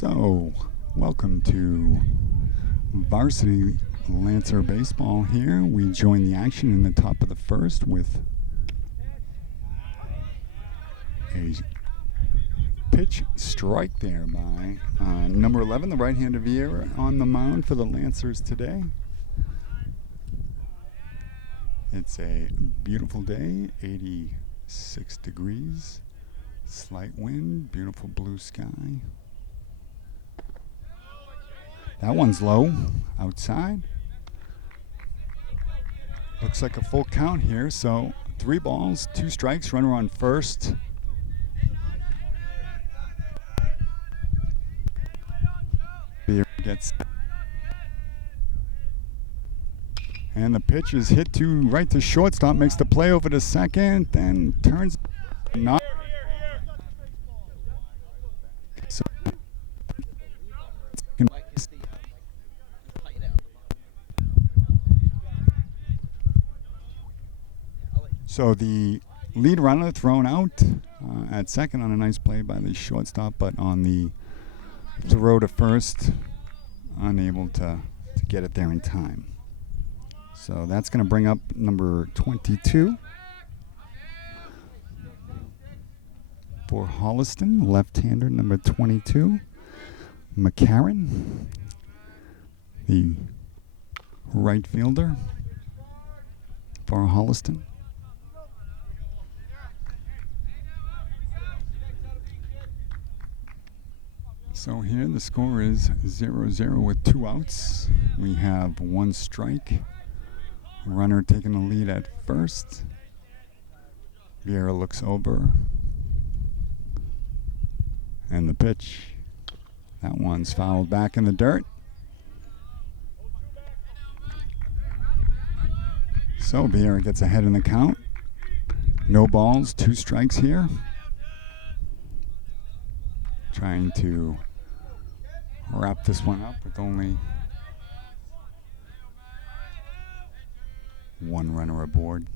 So, welcome to Varsity Lancer Baseball here. We join the action in the top of the first with a pitch strike there by number 11, the right-handed Vieira, on the mound for the Lancers today. It's a beautiful day, 86 degrees, slight wind, beautiful blue sky. That one's low, outside. Looks like a full count here, so 3 balls, 2 strikes, runner on first. Beer gets, and the pitch is hit to right to shortstop, makes the play over to second, then turns not. So, So the lead runner thrown out at second on a nice play by the shortstop, but on the throw to first, unable to get it there in time. So that's going to bring up number 22 for Holliston, left-hander number 22, McCarran, the right fielder for Holliston. So here the score is 0-0 with 2 outs. We have 1 strike. Runner taking the lead at first. Vieira looks over. And the pitch. That one's fouled back in the dirt. So Vieira gets ahead in the count. No balls, 2 strikes here. Trying to wrap this one up with only 1 runner aboard.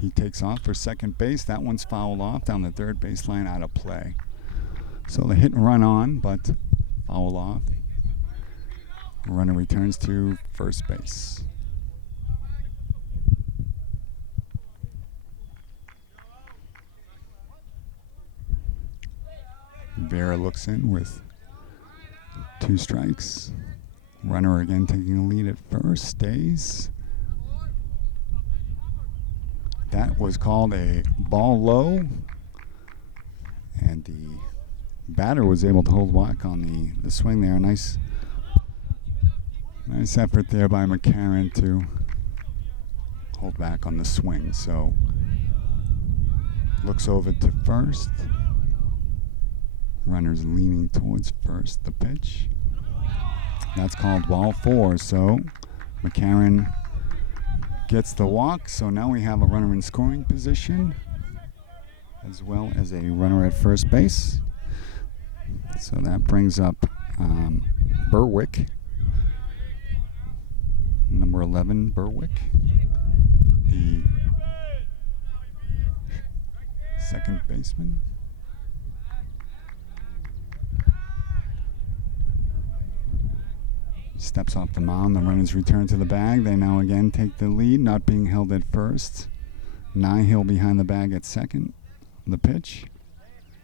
He takes off for second base. That one's fouled off down the third baseline, out of play. So the hit and run on, but foul off. Runner returns to first base. Vieira looks in with 2 strikes. Runner again taking a lead at first, stays. That was called a ball low, and the batter was able to hold back on the swing there. Nice effort there by McCarran to hold back on the swing. So looks over to first. Runner's leaning towards first. The pitch. That's called ball 4. So McCarran gets the walk. So now we have a runner in scoring position as well as a runner at first base. So that brings up Berwick. Number 11, Berwick. The second baseman. Steps off the mound. The runners return to the bag. They now again take the lead, not being held at first. Nihil behind the bag at second. The pitch.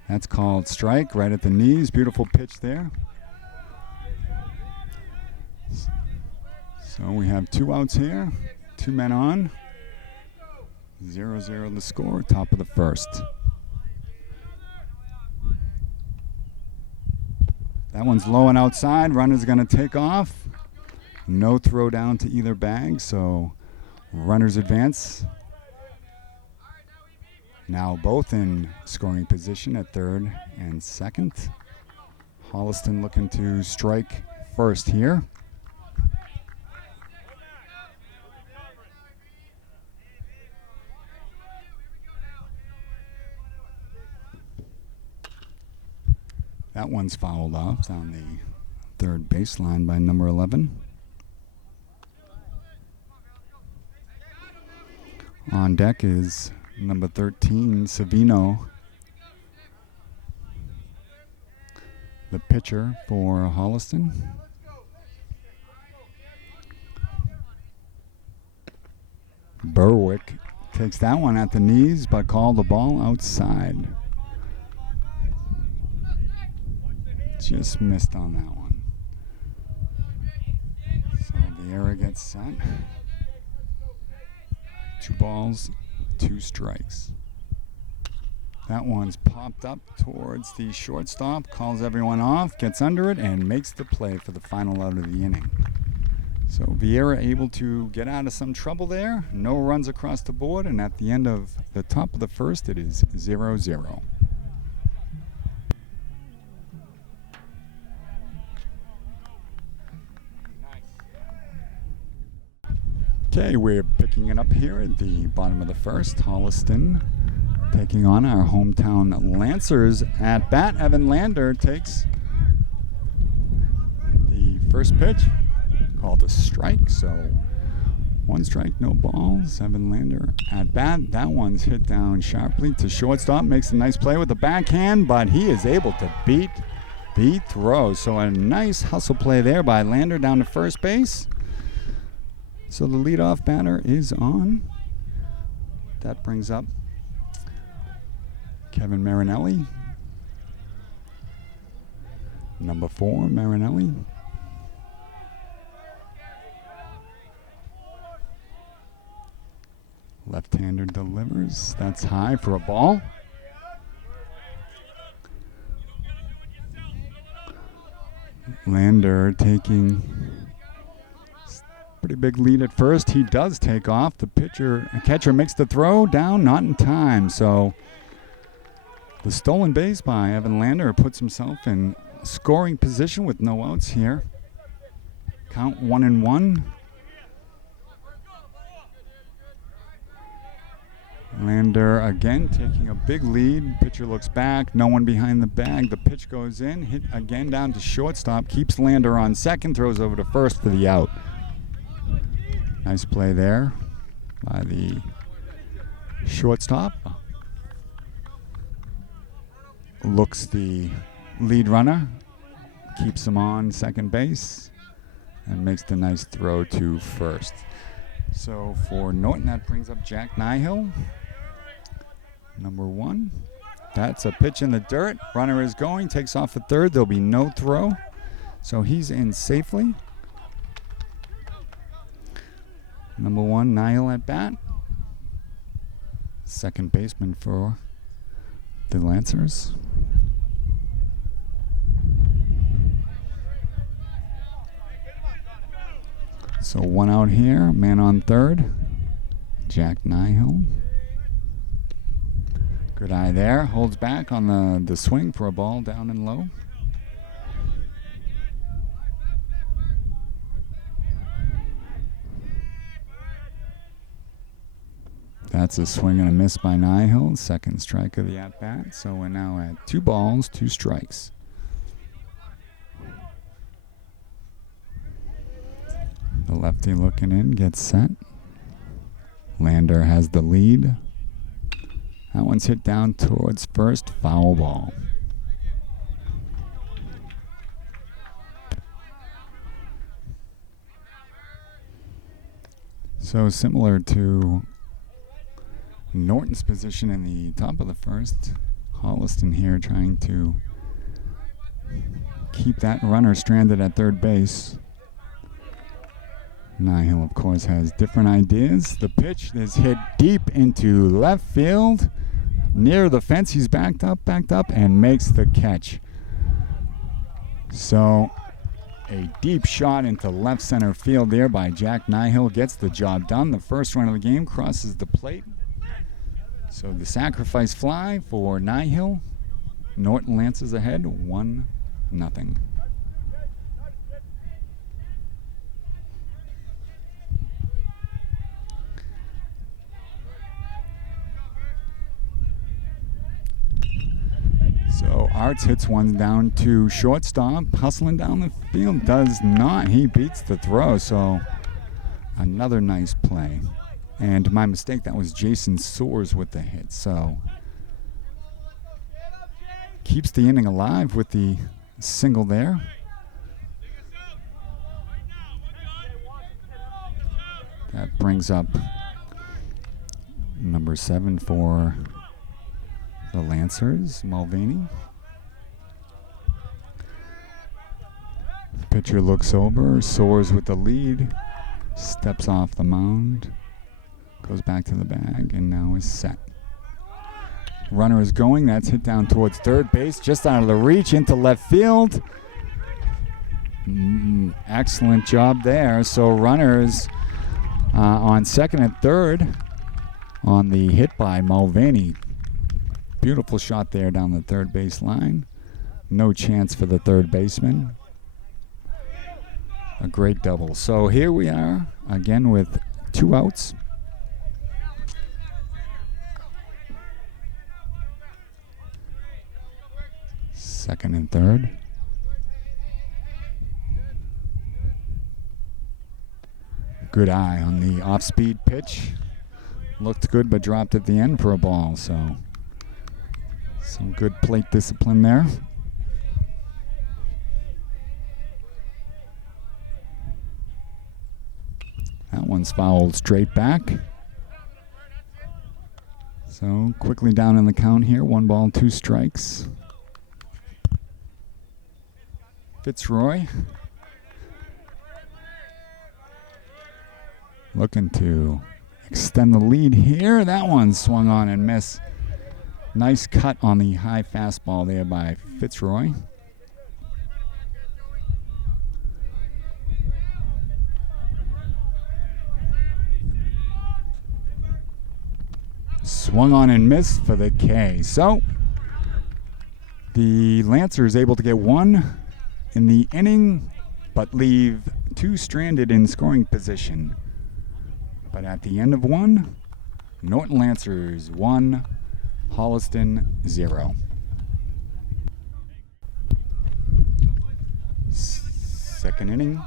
That's called strike right at the knees. Beautiful pitch there. So we have 2 outs here. 2 men on. 0-0 the score. Top of the first. That one's low and outside. Runner's going to take off. No throw down to either bag, so runners advance. Now both in scoring position at third and second. Holliston looking to strike first here. That one's fouled off down the third baseline by number 11. On deck is number 13, Savino. the pitcher for Holliston. Berwick takes that one at the knees, but called the ball outside. Just missed on that one. So Vieira gets set. 2 balls, 2 strikes. That one's popped up towards the shortstop, calls everyone off, gets under it, and makes the play for the final out of the inning. So Vieira able to get out of some trouble there. No runs across the board, and at the end of the top of the first, it is 0-0. Okay, we're picking it up here at the bottom of the first. Holliston taking on our hometown Lancers at bat. Evan Lander takes the first pitch, called a strike. So 1 strike, no balls. Evan Lander at bat. That one's hit down sharply to shortstop. Makes a nice play with the backhand, but he is able to beat the throw. So a nice hustle play there by Lander down to first base. So the leadoff batter is on. That brings up Kevin Marinelli. Number 4, Marinelli. Left-hander delivers. That's high for a ball. Lander taking pretty big lead at first. He does take off. The catcher makes the throw down, not in time. So the stolen base by Evan Lander puts himself in scoring position with no outs here. Count 1-1. Lander again taking a big lead. Pitcher looks back. No one behind the bag. The pitch goes in. Hit again down to shortstop. Keeps Lander on second. Throws over to first for the out. Nice play there by the shortstop. Looks the lead runner. Keeps him on second base. And makes the nice throw to first. So for Norton, that brings up Jack Nihill. Number 1. That's a pitch in the dirt. Runner is going. Takes off at third. There'll be no throw. So he's in safely. Number 1, Nihill at bat. Second baseman for the Lancers. So 1 out here. Man on third. Jack Nihill. Good eye there. Holds back on the swing for a ball down and low. That's a swing and a miss by Nihill. Second strike of the at-bat. So we're now at 2 balls, 2 strikes. The lefty looking in, gets set. Lander has the lead. That one's hit down towards first, foul ball. So similar to Norton's position in the top of the first, Holliston here trying to keep that runner stranded at third base. Nihill, of course, has different ideas. The pitch is hit deep into left field. Near the fence, he's backed up, and makes the catch. So a deep shot into left center field there by Jack Nihill gets the job done. The first run of the game crosses the plate. So the sacrifice fly for Nihill. Norton lances ahead 1-0. So Arts hits one down to shortstop. Hustling down the field. Does not. He beats the throw. So another nice play. And my mistake, that was Jason Soares with the hit. So keeps the inning alive with the single there. That brings up number 7 for the Lancers, Mulvaney. Pitcher looks over, soars with the lead, steps off the mound, goes back to the bag, and now is set. Runner is going. That's hit down towards third base, just out of the reach into left field. Excellent job there. So runners on second and third on the hit by Mulvaney. Beautiful shot there down the third base line. No chance for the third baseman. A great double. So here we are again with 2 outs. Second and third. Good eye on the off-speed pitch. Looked good but dropped at the end for a ball. So some good plate discipline there. That one's fouled straight back. So quickly down in the count here. 1 ball, 2 strikes. Fitzroy looking to extend the lead here. That one swung on and missed. Nice cut on the high fastball there by Fitzroy. Swung on and missed for the K. So the Lancers able to get 1 in the inning, but leave 2 stranded in scoring position. But at the end of 1, Norton Lancers 1, Holliston 0. Second inning.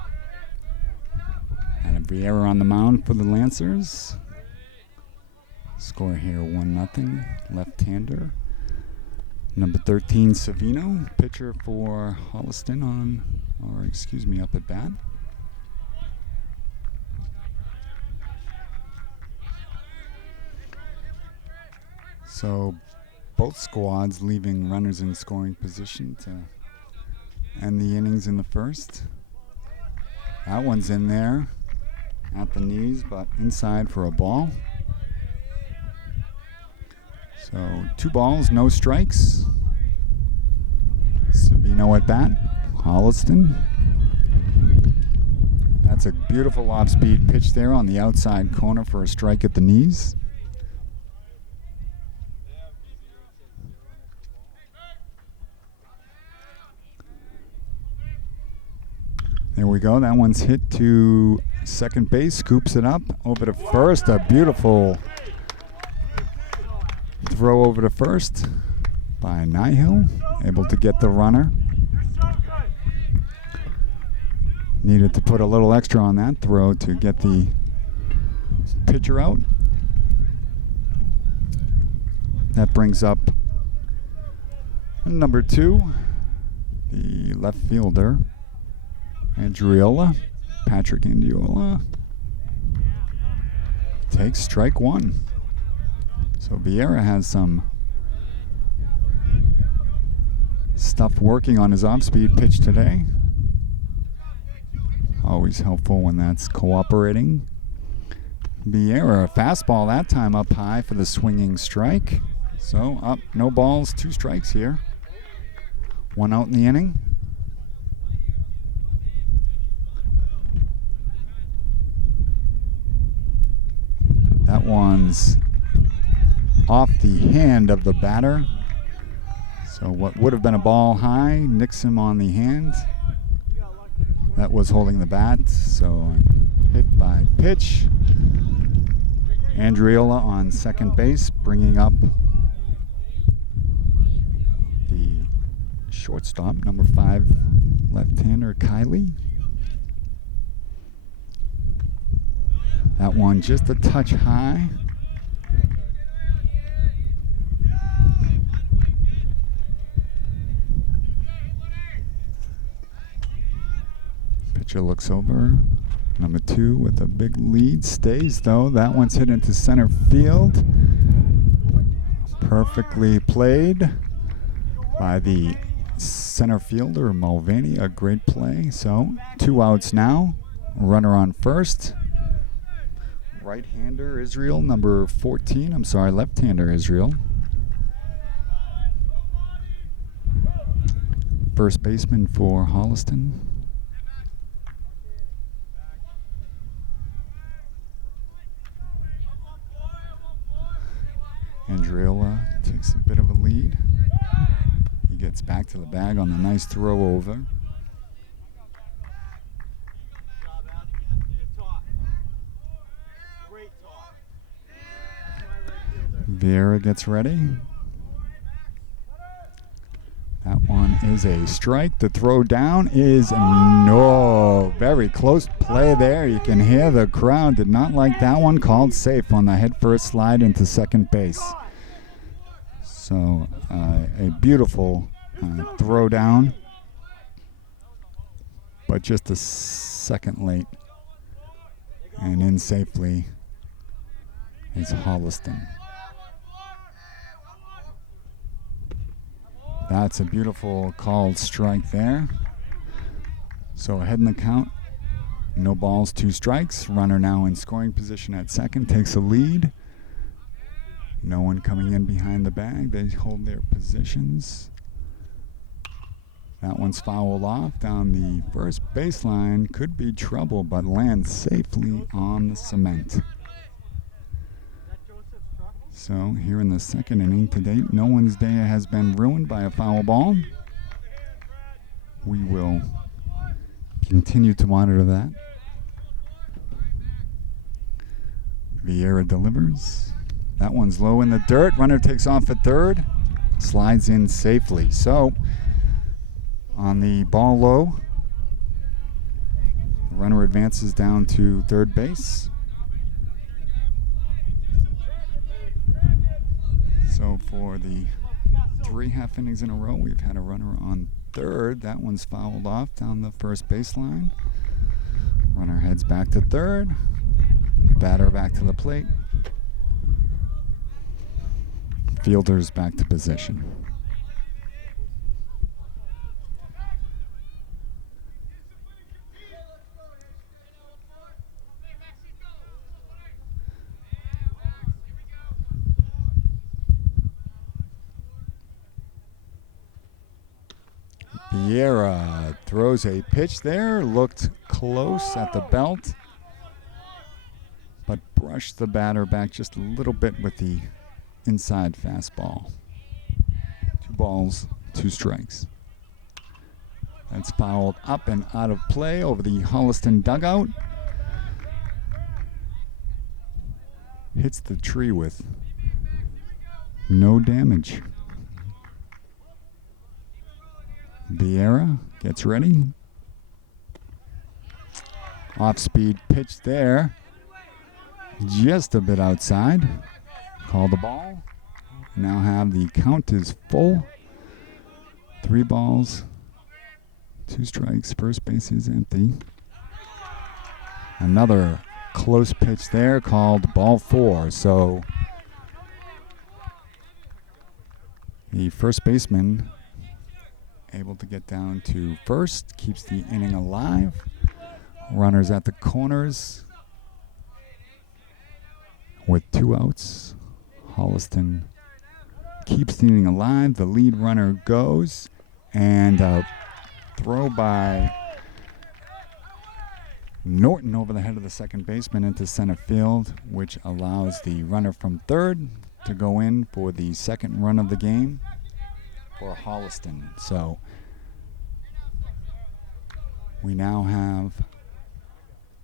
And Vieira on the mound for the Lancers. Score here 1-0, left-hander. Number 13, Savino, pitcher for Holliston up at bat. So both squads leaving runners in scoring position to end the innings in the first. That one's in there at the knees, but inside for a ball. So 2 balls, no strikes. Savino at bat, Holliston. That's a beautiful off-speed pitch there on the outside corner for a strike at the knees. There we go. That one's hit to second base, scoops it up over to first. A beautiful throw over to first by Nihil, able to get the runner. Needed to put a little extra on that throw to get the pitcher out. That brings up number 2, the left fielder, Patrick Andriola. Takes strike 1. So Vieira has some stuff working on his off-speed pitch today. Always helpful when that's cooperating. Vieira, a fastball that time up high for the swinging strike. So up, no balls, 2 strikes here. 1 out in the inning. That one's off the hand of the batter. So what would have been a ball high nicks him on the hand. That was holding the bat. So hit by pitch. Andriola on second base, bringing up the shortstop, number 5 left-hander Kiley. That one just a touch high. Catcher looks over. Number 2 with a big lead. Stays, though. That one's hit into center field. Perfectly played by the center fielder, Mulvaney. A great play. So 2 outs now. Runner on first. Right-hander Israel, number 14. I'm sorry, left-hander Israel. First baseman for Holliston. Andreola takes a bit of a lead. He gets back to the bag on the nice throw over. Vieira gets ready. That one is a strike. The throw down is no. Very close play there. You can hear the crowd did not like that one. Called safe on the head first slide into second base. So a beautiful throw down, but just a second late. And in safely is Holliston. That's a beautiful called strike there. So ahead in the count, no balls, 2 strikes. Runner now in scoring position at second, takes a lead. No one coming in behind the bag. They hold their positions. That one's fouled off down the first baseline. Could be trouble, but lands safely on the cement. So here in the second inning to date, no one's day has been ruined by a foul ball. We will continue to monitor that. Vieira delivers. That one's low in the dirt. Runner takes off at third. Slides in safely. So on the ball low, the runner advances down to third base. So for the 3 half innings in a row, we've had a runner on third. That one's fouled off down the first baseline. Runner heads back to third. Batter back to the plate. Fielders back to position. Vieira throws a pitch there, looked close at the belt, but brushed the batter back just a little bit with the inside fastball. 2 balls, 2 strikes. That's fouled up and out of play over the Holliston dugout. Hits the tree with no damage. Vieira gets ready. Off-speed pitch there. Just a bit outside. Call the ball. Now have the count is full. 3 balls, 2 strikes. First base is empty. Another close pitch there called ball 4. So the first baseman able to get down to first, keeps the inning alive. Runners at the corners with 2 outs. Holliston keeps the inning alive. The lead runner goes, and a throw by Norton over the head of the second baseman into center field, which allows the runner from third to go in for the second run of the game for Holliston. So we now have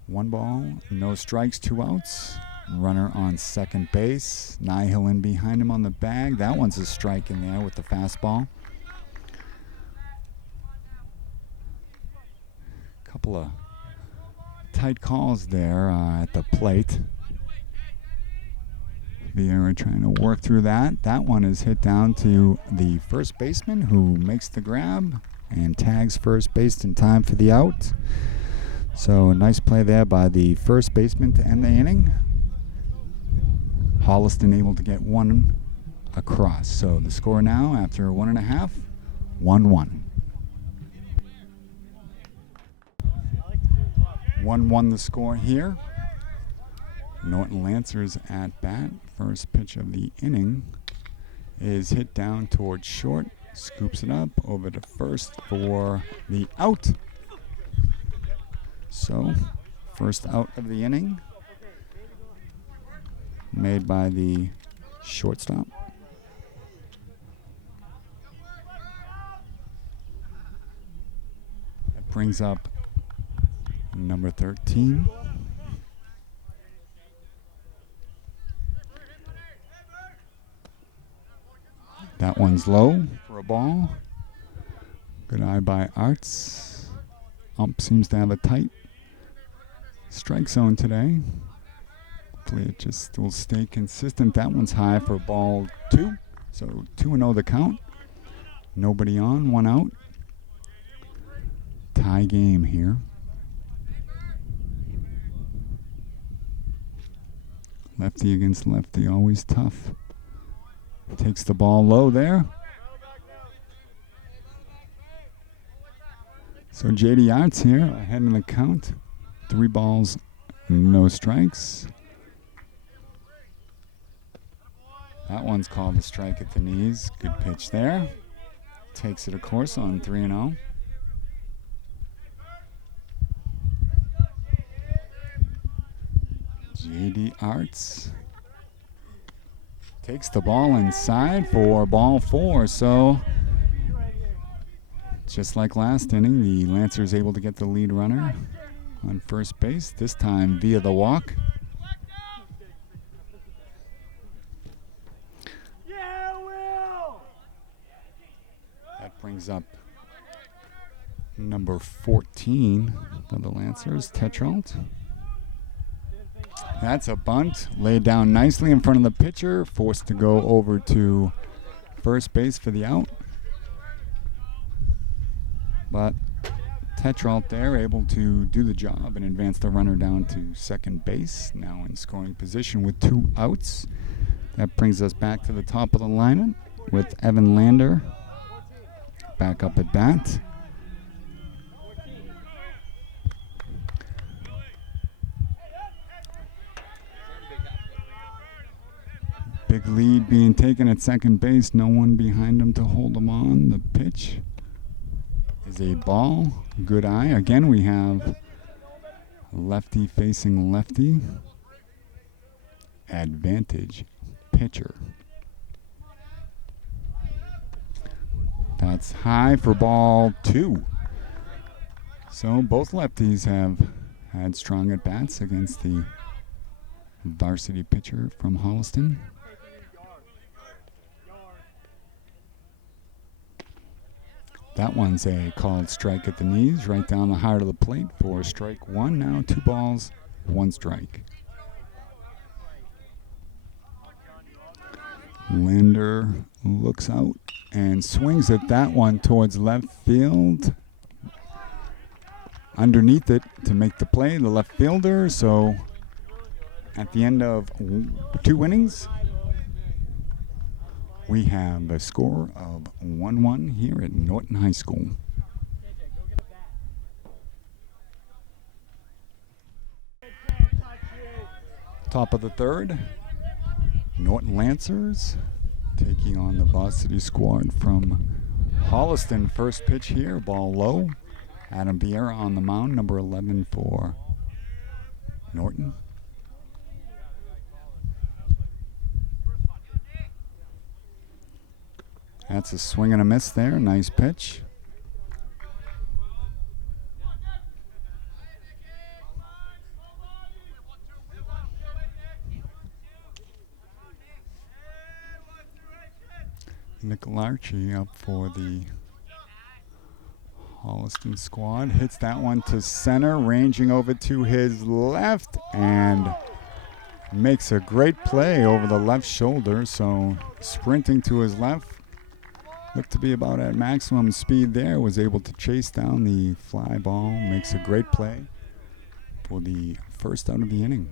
1 ball, no strikes, 2 outs. Runner on second base. Nihil in behind him on the bag. That one's a strike in there with the fastball. Couple of tight calls there at the plate. Vieira trying to work through that. That one is hit down to the first baseman, who makes the grab and tags first base in time for the out. So a nice play there by the first baseman to end the inning. Holliston able to get one across. So the score now after 1.5, 1-1. 1-1 the score here. Norton Lancers at bat. First pitch of the inning is hit down towards short. Scoops it up over to first for the out. So, first out of the inning made by the shortstop. That brings up number 13. That one's low for a ball. Good eye by Arts. Ump seems to have a tight strike zone today. Hopefully it just will stay consistent. That one's high for ball 2. So 2-0 the count. Nobody on, 1 out. Tie game here. Lefty against lefty, always tough. Takes the ball low there. So J.D. Arts here ahead in the count. 3 balls, no strikes. That one's called a strike at the knees. Good pitch there. Takes it, of course, on 3-0. J.D. Arts takes the ball inside for ball 4. So just like last inning, the Lancers able to get the lead runner on first base, this time via the walk. That brings up number 14 for the Lancers, Tetrault. That's a bunt, laid down nicely in front of the pitcher, forced to go over to first base for the out. But Tetrault there able to do the job and advance the runner down to second base, now in scoring position with 2 outs. That brings us back to the top of the lineup with Evan Lander back up at bat. Big lead being taken at second base. No one behind him to hold him on. The pitch is a ball. Good eye. Again, we have lefty facing lefty. Advantage pitcher. That's high for ball 2. So both lefties have had strong at-bats against the varsity pitcher from Holliston. That one's a called strike at the knees, right down the heart of the plate for strike 1. Now 2 balls, 1 strike. Lander looks out and swings at that one towards left field. Underneath it to make the play, the left fielder. So at the end of 2 innings, we have a score of 1-1 here at Norton High School. Top of the 3rd, Norton Lancers taking on the Varsity squad from Holliston. First pitch here, ball low. Adam Vieira on the mound, number 11 for Norton. That's a swing and a miss there. Nice pitch. Nicolarchi up for the Holliston squad. Hits that one to center, ranging over to his left, and makes a great play over the left shoulder. So sprinting to his left. Looked to be about at maximum speed there. Was able to chase down the fly ball. Makes a great play. for the first out of the inning.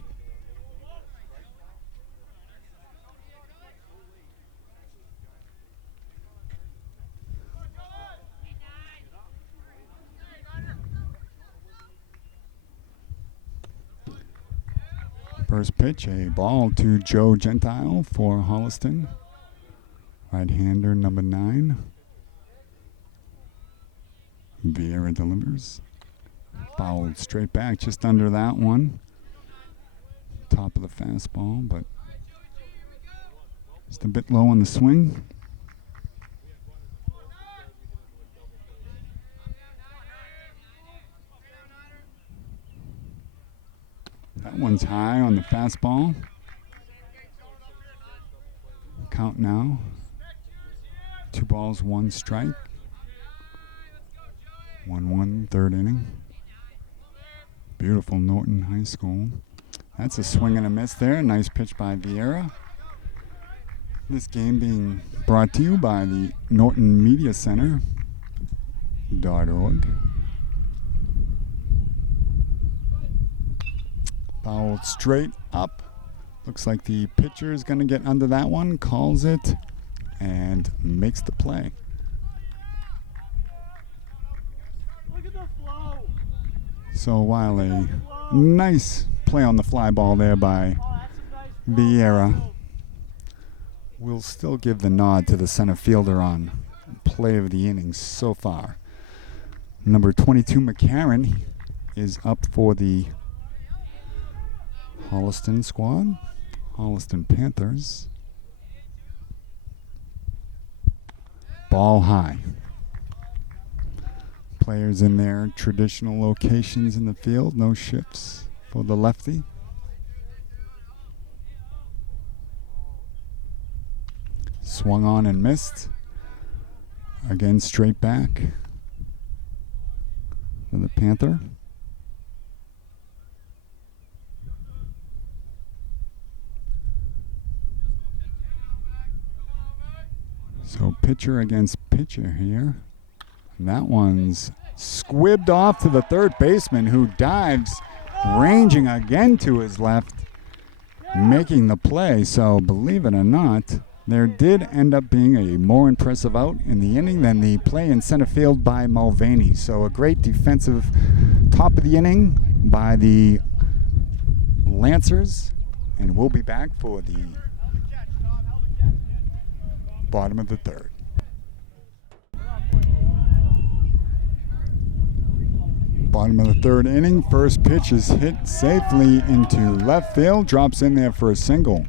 First pitch, a ball to Joe Gentile for Holliston. Right-hander, number 9. Vieira delivers. Fouled straight back, just under that one. Top of the fastball, but just a bit low on the swing. That one's high on the fastball. Count now. 2 balls, 1 strike. 1-1, third inning. Beautiful Norton High School. That's a swing and a miss there. Nice pitch by Vieira. This game being brought to you by the Norton Media Center.org. Fouled straight up. Looks like the pitcher is going to get under that one, calls it, and makes the play. So while a nice play on the fly ball there by Vieira, we'll still give the nod to the center fielder on play of the innings so far. Number 22, McCarron, is up for the Holliston squad, Holliston Panthers. Ball high. Players in their traditional locations in the field, no shifts for the lefty. Swung on and missed. Again, straight back for the Panther. So pitcher against pitcher here. And that one's squibbed off to the third baseman, who dives, ranging again to his left, making the play. So believe it or not, there did end up being a more impressive out in the inning than the play in center field by Mulvaney. So a great defensive top of the inning by the Lancers. And we'll be back for the bottom of the third. Bottom of the third inning. First pitch is hit safely into left field. Drops in there for a single.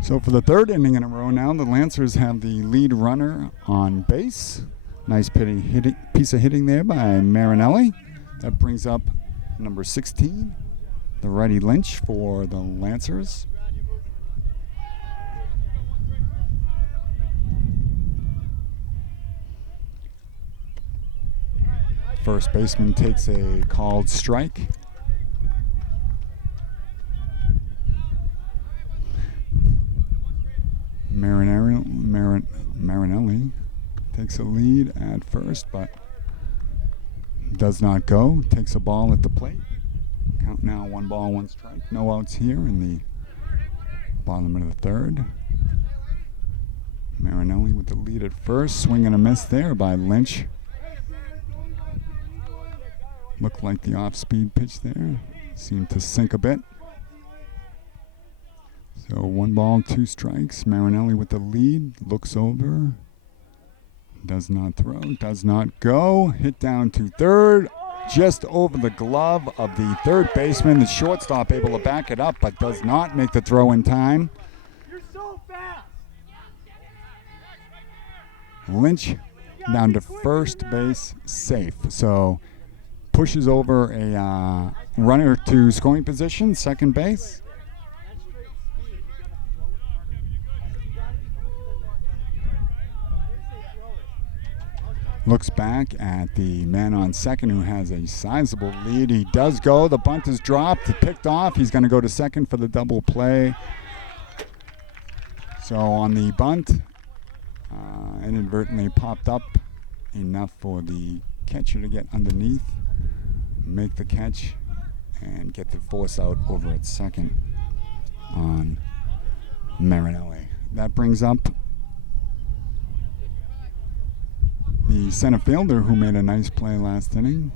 So for the third inning in a row now, the Lancers have the lead runner on base. Nice piece of hitting there by Marinelli. That brings up number 16, the righty Lynch for the Lancers. First baseman takes a called strike. Marinelli takes a lead at first, but does not go. Takes a ball at the plate. Count now, 1 ball, 1 strike. No outs here in the bottom of the third. Marinelli with the lead at first. Swing and a miss there by Lynch. Looked like the off-speed pitch there. Seemed to sink a bit. So 1 ball, 2 strikes. Marinelli with the lead. Looks over. Does not throw. Does not go. Hit down to third. Just over the glove of the third baseman. The shortstop able to back it up, but does not make the throw in time. You're so fast. Lynch down to first base, safe. So pushes over a runner to scoring position, second base. Looks back at the man on second who has a sizable lead. He does go. The bunt is dropped, picked off. He's going to go to second for the double play. So on the bunt, inadvertently popped up enough for the catcher to get underneath. make the catch and get the force out over at second on Marinelli. That brings up the center fielder who made a nice play last inning.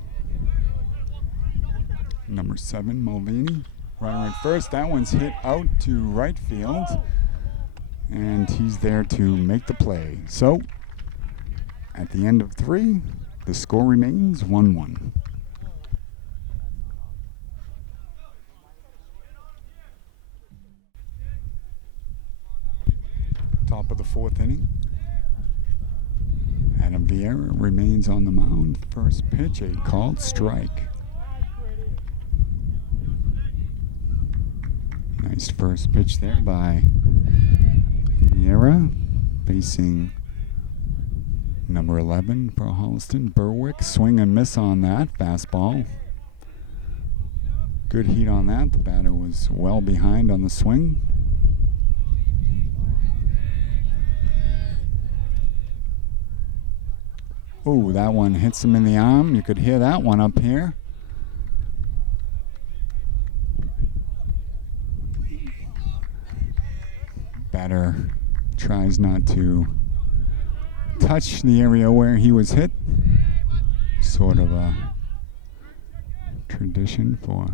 Number 7, Mulvaney. Runner at first. That one's hit out to right field. And he's there to make the play. So, at the end of 3, the score remains 1-1. Top of the 4th inning. Adam Vieira remains on the mound. First pitch, a called strike. Nice first pitch there by Vieira, facing number 11 for Holliston, Berwick. Swing and miss on that fastball. Good heat on that. The batter was well behind on the swing. Oh, that one hits him in the arm. You could hear that one up here. Batter tries not to touch the area where he was hit. Sort of a tradition for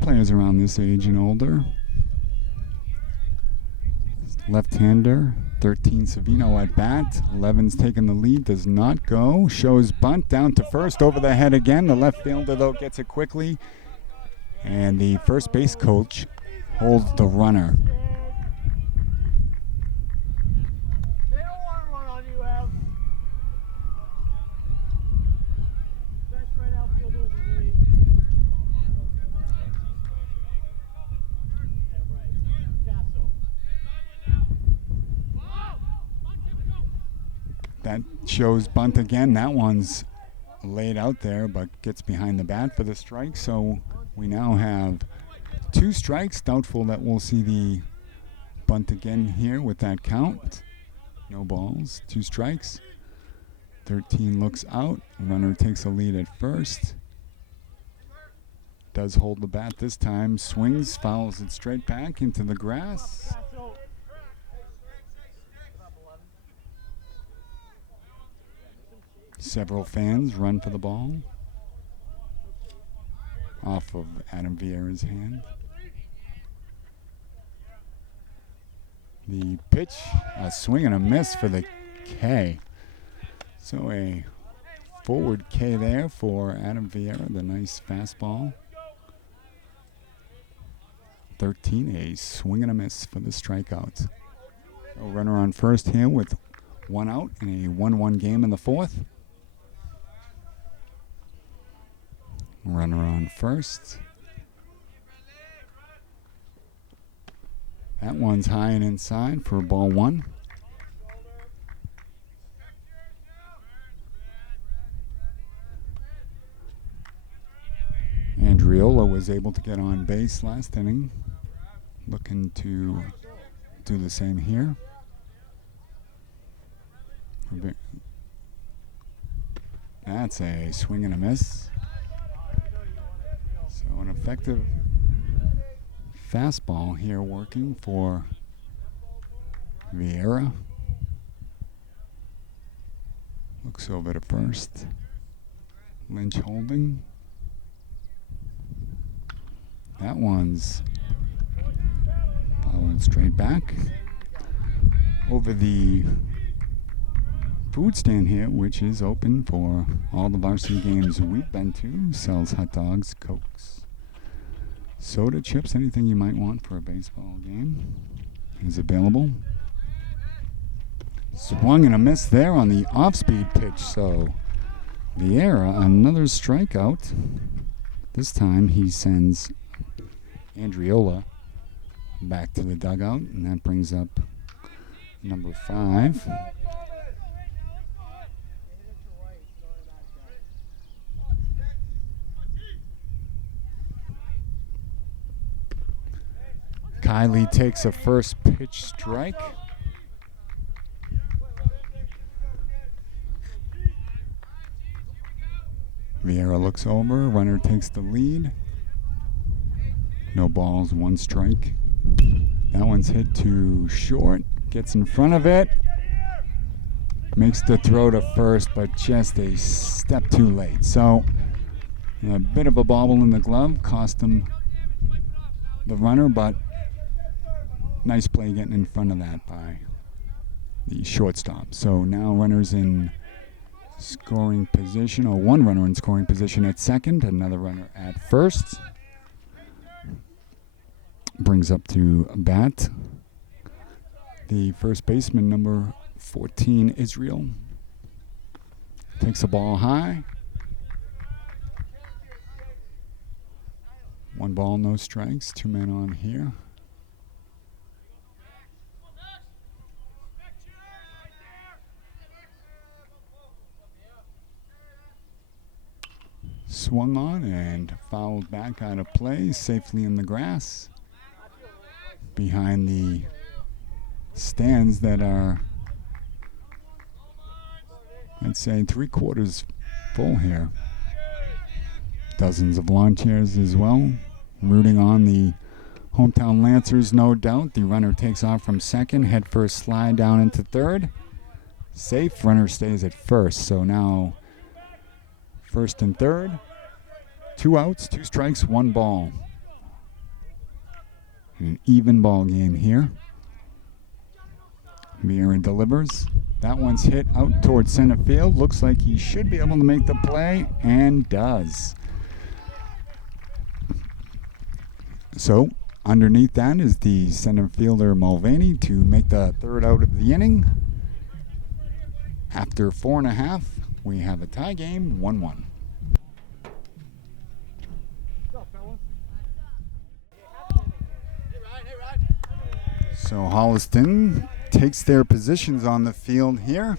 players around this age and older. Left-hander, 13 Savino at bat. 11's taking the lead, does not go. Shows bunt down to first, over the head again. The left fielder, though, gets it quickly. And the first base coach holds the runner. They don't want to run on you, Ev. Best right outfielder in the league. Damn right. Castle. That shows bunt again. That one's laid out there, but gets behind the bat for the strike. So we now have 2 strikes. Doubtful that we'll see the bunt again here with that count. No balls, 2 strikes. 13 looks out. Runner takes a lead at first. Does hold the bat this time. Swings, fouls it straight back into the grass. Several fans run for the ball. Off of Adam Vieira's hand. The pitch, a swing and a miss for the K. So a forward K there for Adam Vieira, the nice fastball. 13, a swing and a miss for the strikeout. So runner on first here with 1 out in a 1-1 game in the 4th. Runner on first. That one's high and inside for ball 1. Andriola was able to get on base last inning. Looking to do the same here. That's a swing and a miss. So an effective fastball here working for Vieira. Looks over to first. Lynch holding. That one's followed straight back. Over the food stand here, which is open for all the varsity games we've been to. Sells hot dogs, Cokes, soda, chips, anything you might want for a baseball game is available. Swung and a miss there on the off-speed pitch, so Vieira, another strikeout. This time he sends Andriola back to the dugout, and that brings up number 5. Kylie takes a first pitch strike. Vieira looks over. Runner takes the lead. No balls, 1 strike. That one's hit to short. Gets in front of it. Makes the throw to first, but just a step too late. So a bit of a bobble in the glove. Cost him the runner, but nice play getting in front of that by the shortstop. So now runners in scoring position, or 1 runner in scoring position at second, another runner at first. Brings up to bat the first baseman, number 14, Israel. Takes the ball high. 1 ball, no strikes, 2 men on here. Swung on and fouled back out of play, safely in the grass behind the stands that are, I'd say, 3/4 full here. Dozens of lawn chairs as well, rooting on the hometown Lancers, no doubt. The runner takes off from second, head first slide down into third. Safe, runner stays at first. So now first and third, 2 outs, 2 strikes, 1 ball. An even ball game here. Vieira delivers. That one's hit out towards center field. Looks like he should be able to make the play, and does. So underneath that is the center fielder Mulvaney to make the 3rd out of the inning. After 4 1/2, we have a tie game, 1-1. So Holliston takes their positions on the field here.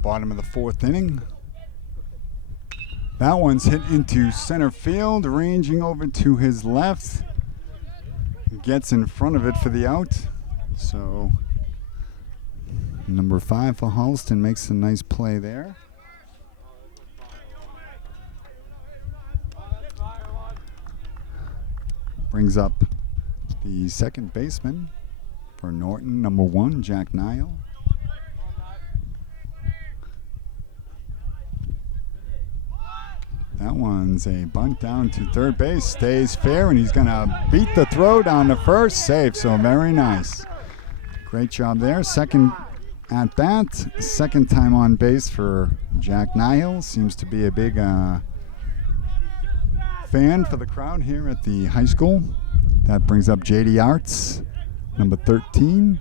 Bottom of the 4th inning. That one's hit into center field, ranging over to his left. Gets in front of it for the out. So number 5 for Holliston makes a nice play there. Brings up the second baseman for Norton, number 1, Jack Nile. That one's a bunt down to third base, stays fair, and he's going to beat the throw down to first, safe, so very nice. Great job there. Second at bat, second time on base for Jack Nile. Seems to be a big fan for the crowd here at the high school. That brings up J.D. Arts, number 13,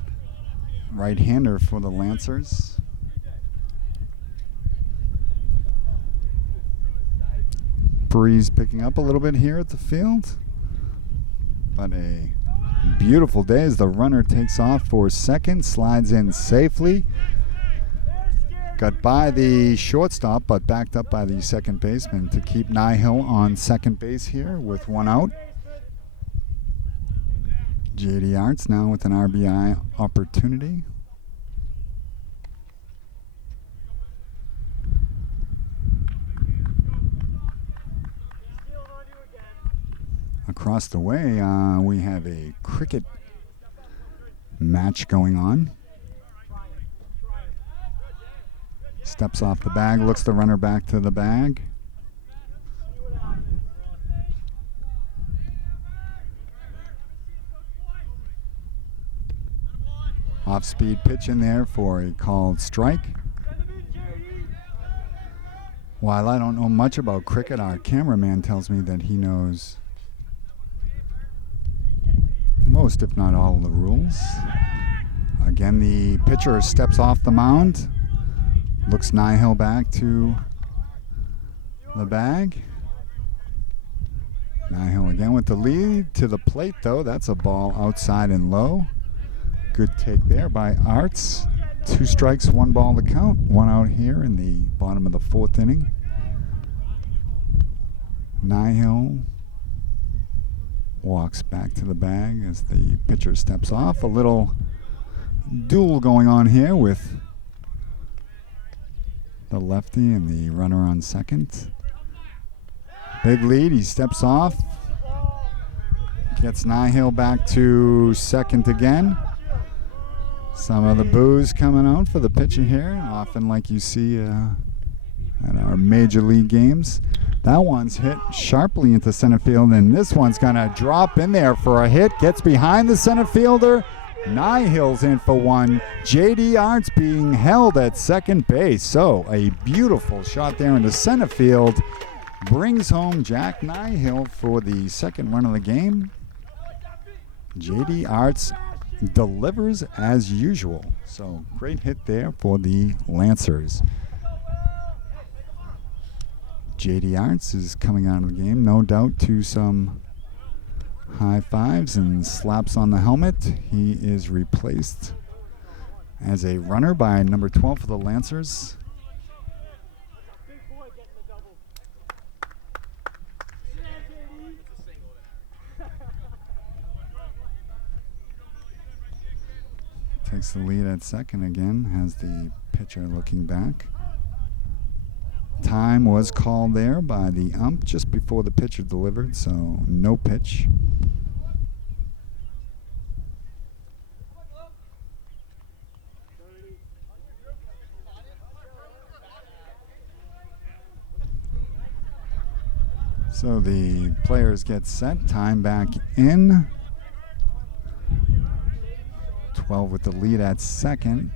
right-hander for the Lancers. Breeze picking up a little bit here at the field, but a beautiful day as the runner takes off for second, slides in safely. Got by the shortstop, but backed up by the second baseman to keep Nihil on second base here with 1 out. J.D. Arts now with an RBI opportunity. Across the way, we have a cricket match going on. Steps off the bag, looks the runner back to the bag. Off-speed pitch in there for a called strike. While I don't know much about cricket, our cameraman tells me that he knows most, if not all, of the rules. Again, the pitcher steps off the mound, looks Nihil back to the bag. Nihil again with the lead to the plate, though. That's a ball outside and low. Good take there by Arts. 2 strikes, 1 ball to count. 1 out here in the bottom of the 4th inning. Nihil walks back to the bag as the pitcher steps off. A little duel going on here with the lefty, and the runner on second. Big lead. He steps off. Gets Nihil back to second again. Some of the boos coming out for the pitcher here, often like you see at our major league games. That one's hit sharply into center field, and this one's going to drop in there for a hit. Gets behind the center fielder. Nihil's in for one. J.D. Arts being held at second base. So a beautiful shot there into center field. Brings home Jack Nihil for the second run of the game. J.D. Arts delivers as usual. So great hit there for the Lancers. J.D. Arts is coming out of the game, no doubt, to some high fives and slaps on the helmet. He is replaced as a runner by number 12 for the Lancers. Takes the lead at second again, has the pitcher looking back. Time was called there by the ump just before the pitcher delivered, so no pitch. So the players get set, time back in. 12 with the lead at second.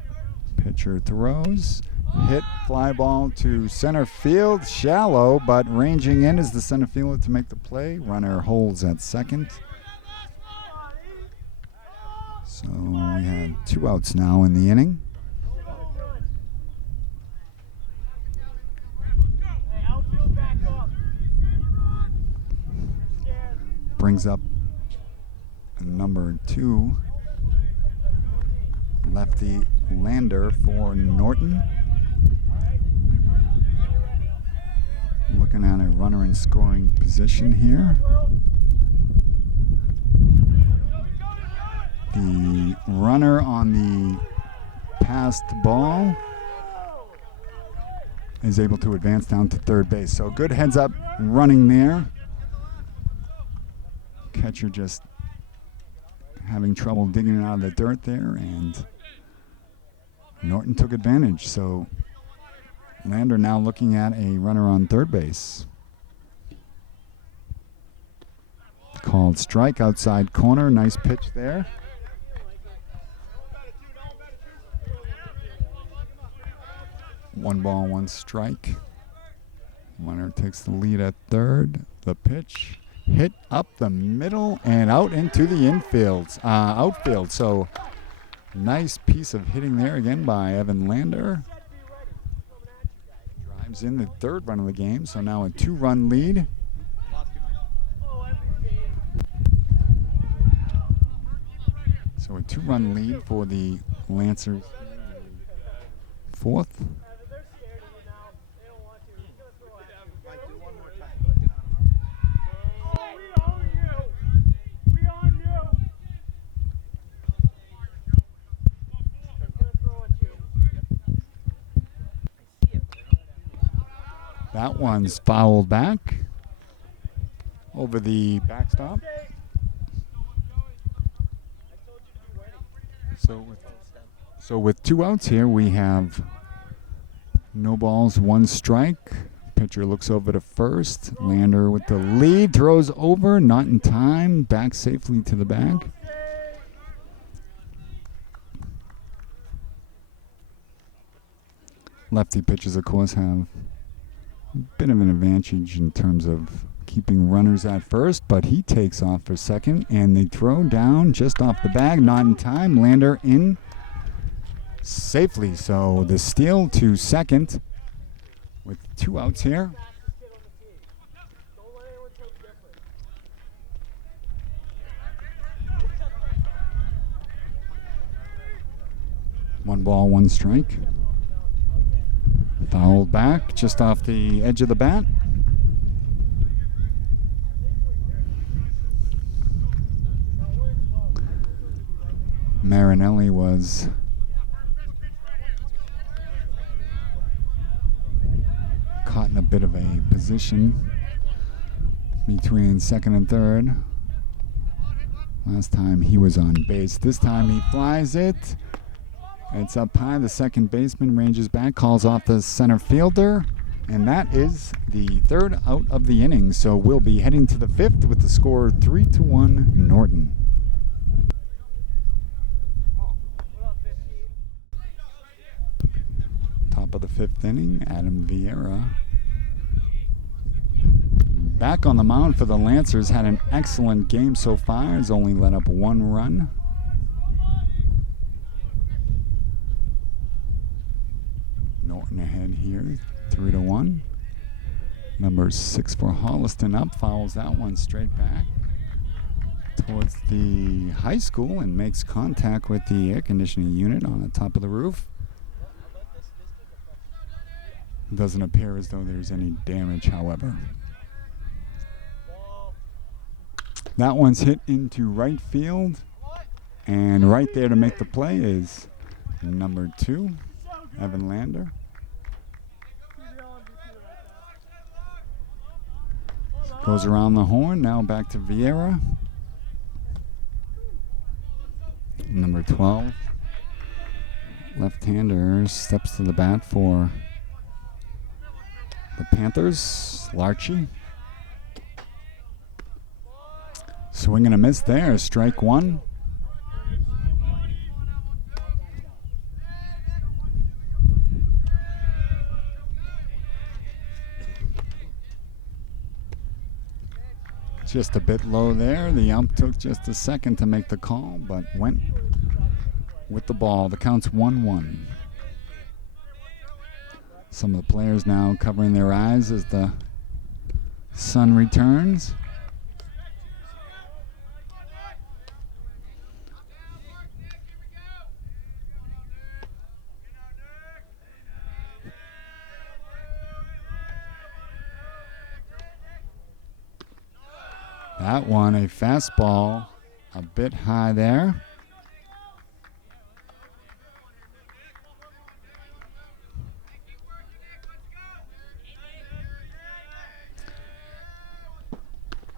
Pitcher throws. Hit fly ball to center field. Shallow, but ranging in is the center fielder to make the play. Runner holds at second. So we have 2 outs now in the inning. Brings up number 2. Lefty Lander for Norton. Looking at a runner in scoring position here. The runner on the passed ball is able to advance down to third base. So good heads up running there. Catcher just having trouble digging it out of the dirt there, and Norton took advantage. So Lander now looking at a runner on third base. Called strike outside corner. Nice pitch there. One ball, one strike. Runner takes the lead at third. The pitch hit up the middle and out into the outfield. So nice piece of hitting there again by Evan Lander. Drives in the third run of the game, so now a 2-run lead. So a 2-run lead for the Lancers. Fourth. That one's fouled back over the backstop. So with 2 outs here, we have no balls, 1 strike. Pitcher looks over to first. Lander with the lead, throws over, not in time, back safely to the bag. Lefty pitchers, of course, have a bit of an advantage in terms of keeping runners at first, but he takes off for second, and they throw down just off the bag, not in time. Lander in safely, so the steal to second with 2 outs here. One ball, 1 strike. Fouled back just off the edge of the bat. Marinelli was caught in a bit of a position between second and third. Last time he was on base. This time he flies it. It's up high. The second baseman ranges back, calls off the center fielder, and that is the third out of the inning. So we'll be heading to the fifth with the score 3-1 Norton. Top of the fifth inning, Adam Vieira back on the mound for the Lancers. Had an excellent game so far. Has only let up one run. Norton ahead here, 3-1. Number 6 for Holliston up, fouls that one straight back towards the high school and makes contact with the air conditioning unit on the top of the roof. Doesn't appear as though there's any damage, however. That one's hit into right field, and right there to make the play is number 2, Evan Lander. Goes around the horn, now back to Vieira. Number 12, left-hander, steps to the bat for the Panthers, Larchie. Swing and a miss there, strike one. Just a bit low there. The ump took just a second to make the call, but went with the ball. The count's 1-1. Some of the players now covering their eyes as the sun returns. That one, a fastball, a bit high there.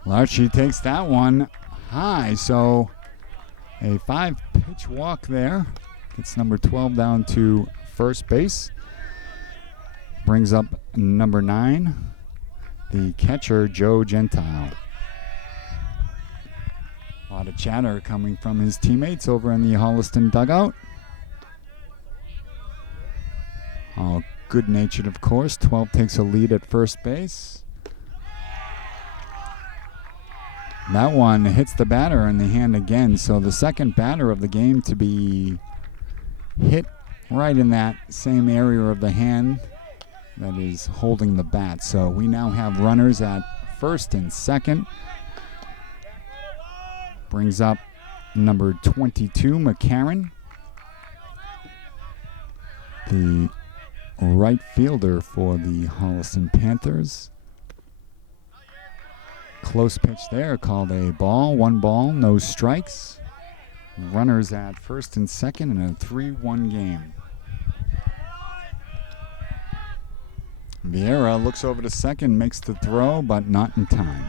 Larchie takes that one high, so a 5-pitch walk there. Gets number 12 down to first base. Brings up number 9, the catcher, Joe Gentile. A lot of chatter coming from his teammates over in the Holliston dugout. All good-natured, of course. 12 takes a lead at first base. That one hits the batter in the hand again. So the second batter of the game to be hit right in that same area of the hand that is holding the bat. So we now have runners at first and second. Brings up number 22, McCarron, the right fielder for the Holliston Panthers. Close pitch there, called a ball. 1 ball, no strikes. Runners at first and second in a 3-1 game. Vieira looks over to second, makes the throw, but not in time.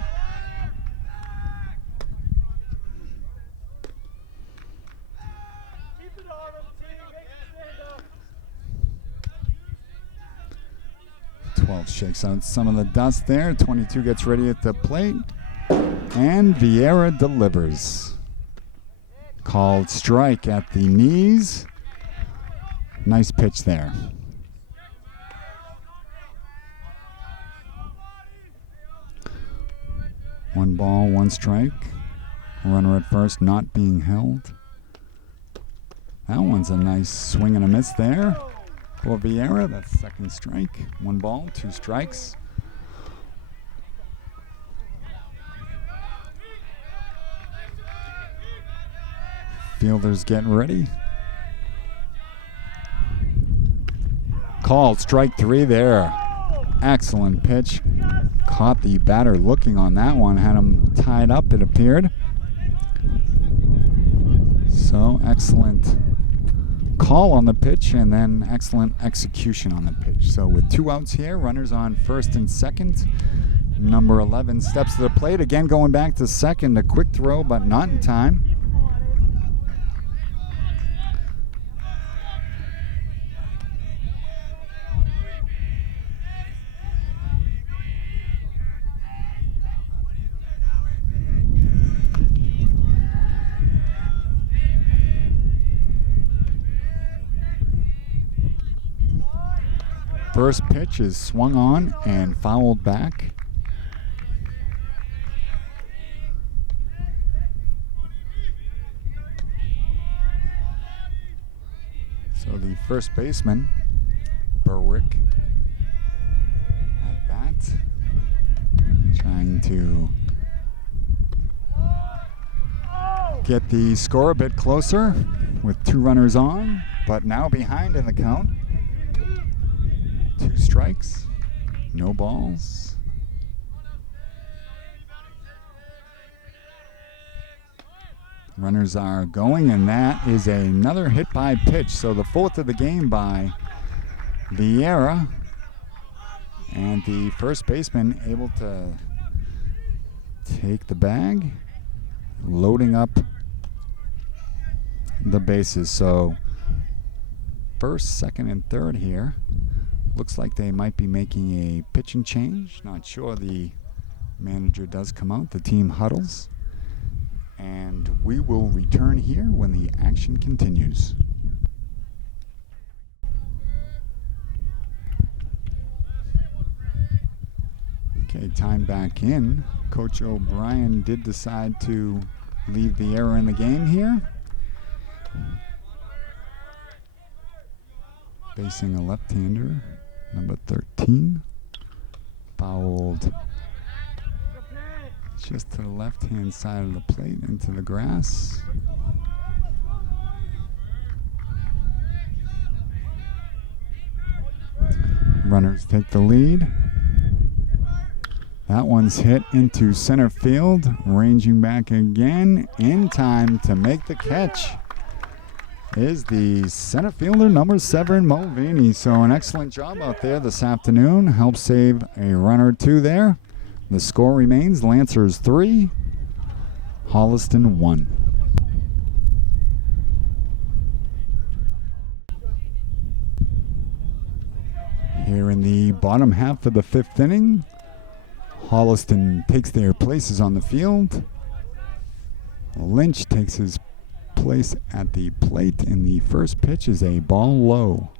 Shakes out some of the dust there. 22 gets ready at the plate. And Vieira delivers. Called strike at the knees. Nice pitch there. 1 ball, 1 strike. Runner at first not being held. That one's a nice swing and a miss there. For Vieira, that's second strike. 1 ball, 2 strikes. Fielders getting ready. Called strike 3 there. Excellent pitch. Caught the batter looking on that one. Had him tied up, it appeared. So excellent call on the pitch and then excellent execution on the pitch. So with 2 outs here, runners on first and second. Number 11 steps to the plate, again going back to second. A quick throw, but not in time. First pitch is swung on and fouled back. So the first baseman, Berwick, at bat, trying to get the score a bit closer with 2 runners on, but now behind in the count. 2 strikes, no balls. Runners are going, and that is another hit by pitch. So the 4th of the game by Vieira. And the first baseman able to take the bag, loading up the bases. So first, second, and third here. Looks like they might be making a pitching change. Not sure. The manager does come out. The team huddles. And we will return here when the action continues. Okay, time back in. Coach O'Brien did decide to leave the error in the game here. Facing a left-hander, number 13. Fouled just to the left-hand side of the plate into the grass. Runners take the lead. That one's hit into center field, ranging back again in time to make the catch is the center fielder, number 7, Mulvaney. So an excellent job out there this afternoon. Helped save a run or 2 there. The score remains Lancers 3, Holliston 1. Here in the bottom half of the 5th inning, Holliston takes their places on the field. Lynch takes his place at the plate, and the first pitch is a ball low.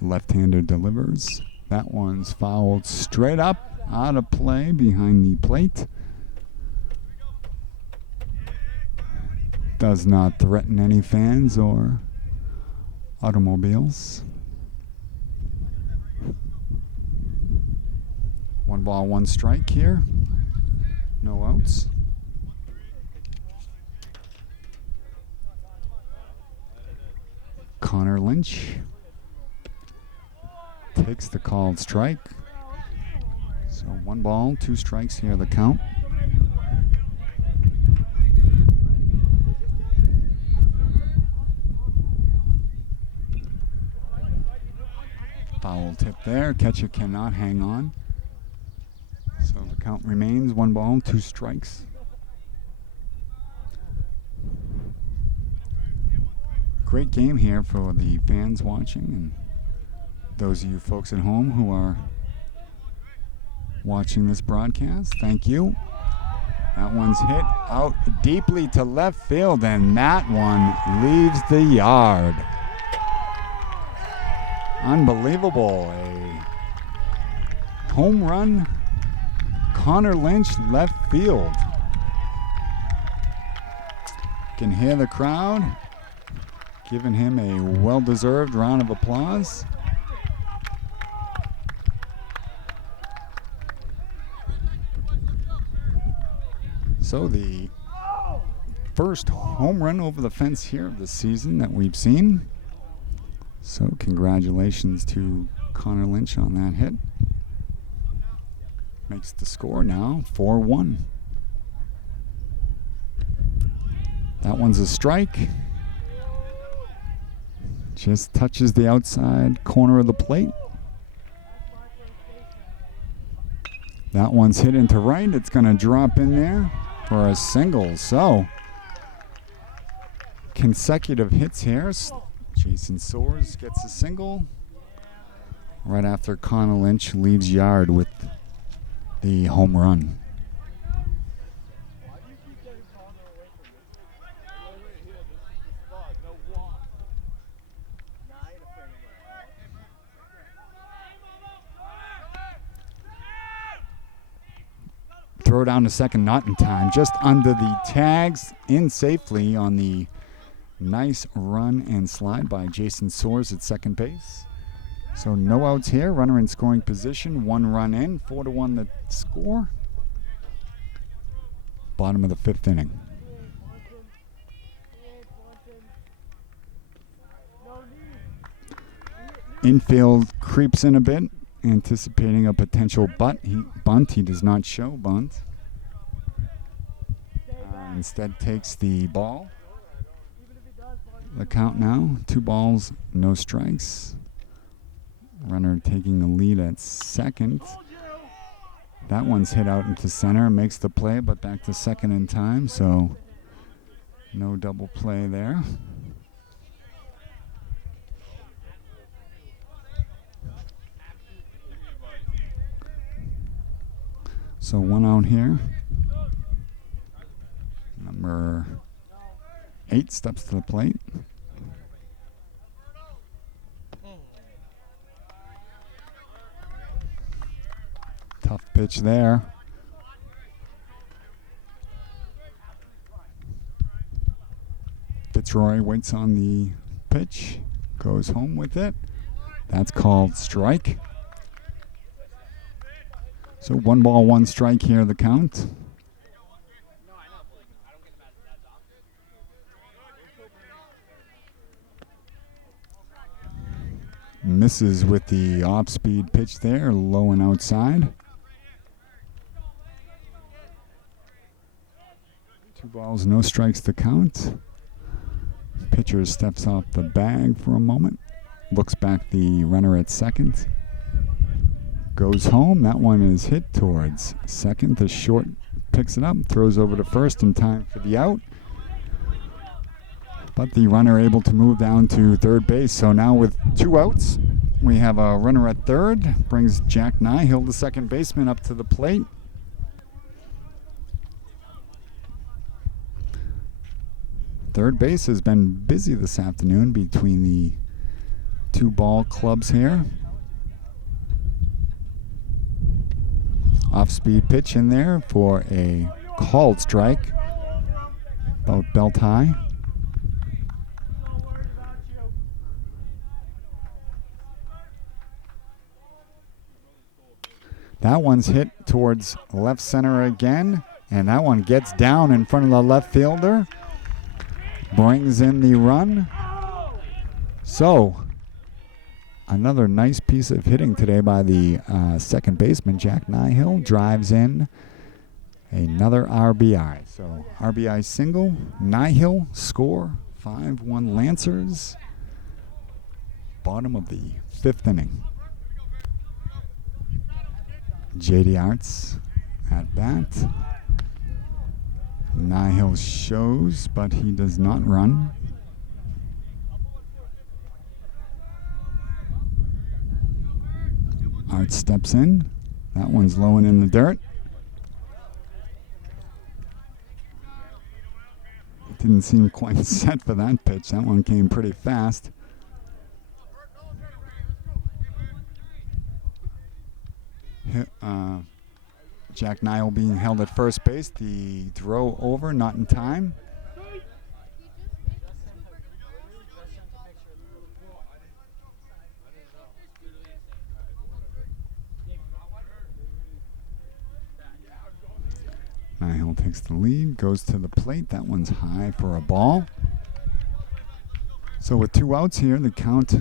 Left-hander delivers. That one's fouled straight up, out of play behind the plate. Does not threaten any fans or automobiles. 1 ball, 1 strike here. No outs. Connor Lynch takes the called strike. So 1 ball, 2 strikes here, the count. Foul tip there. Catcher cannot hang on. So the count remains 1 ball, 2 strikes. Great game here for the fans watching and those of you folks at home who are watching this broadcast. Thank you. That one's hit out deeply to left field, and that one leaves the yard. Unbelievable. A home run. Connor Lynch, left field. Can hear the crowd giving him a well-deserved round of applause. So the first home run over the fence here of the season that we've seen. So congratulations to Connor Lynch on that hit. makes the score now 4-1. That one's a strike. Just touches the outside corner of the plate. That one's hit into right. It's going to drop in there for a single. So, consecutive hits here. Jason Soares gets a single right after Connor Lynch leaves yard with the home run. Throw down to second, not in time. Just under the tags, in safely on the nice run and slide by Jason Soares at second base. So no outs here. Runner in scoring position. 1 run in. 4-1 the score. Bottom of the 5th inning. Infield creeps in a bit, anticipating a potential bunt. He does not show bunt. Instead takes the ball. The count now, 2 balls, no strikes. Runner taking the lead at second. That one's hit out into center, makes the play, but back to second in time, so no double play there. So 1 out here. Number 8 steps to the plate. Tough pitch there. Fitzroy waits on the pitch, goes home with it. That's called strike. So 1 ball, 1 strike here, the count. Misses with the off-speed pitch there, low and outside. 2 balls, no strikes to count. Pitcher steps off the bag for a moment. Looks back the runner at second. Goes home. That one is hit towards second. The short picks it up, throws over to first in time for the out. But the runner able to move down to third base. So now with 2 outs, we have a runner at third. Brings Jack Nihill, the second baseman, up to the plate. Third base has been busy this afternoon between the 2 ball clubs here. Off-speed pitch in there for a called strike. About belt high. That one's hit towards left center again, and that one gets down in front of the left fielder. Brings in the run. So, another nice piece of hitting today by the second baseman, Jack Nihill. Drives in another RBI. So, RBI single. Nihill score 5-1 Lancers. Bottom of the 5th inning. J.D. Arts at bat. Nihill shows, but he does not run. Arts steps in. That one's low and in the dirt. Didn't seem quite set for that pitch. That one came pretty fast. Jack Nihill being held at first base. The throw over, not in time. Nihill takes the lead, goes to the plate. That one's high for a ball. So with 2 outs here, the count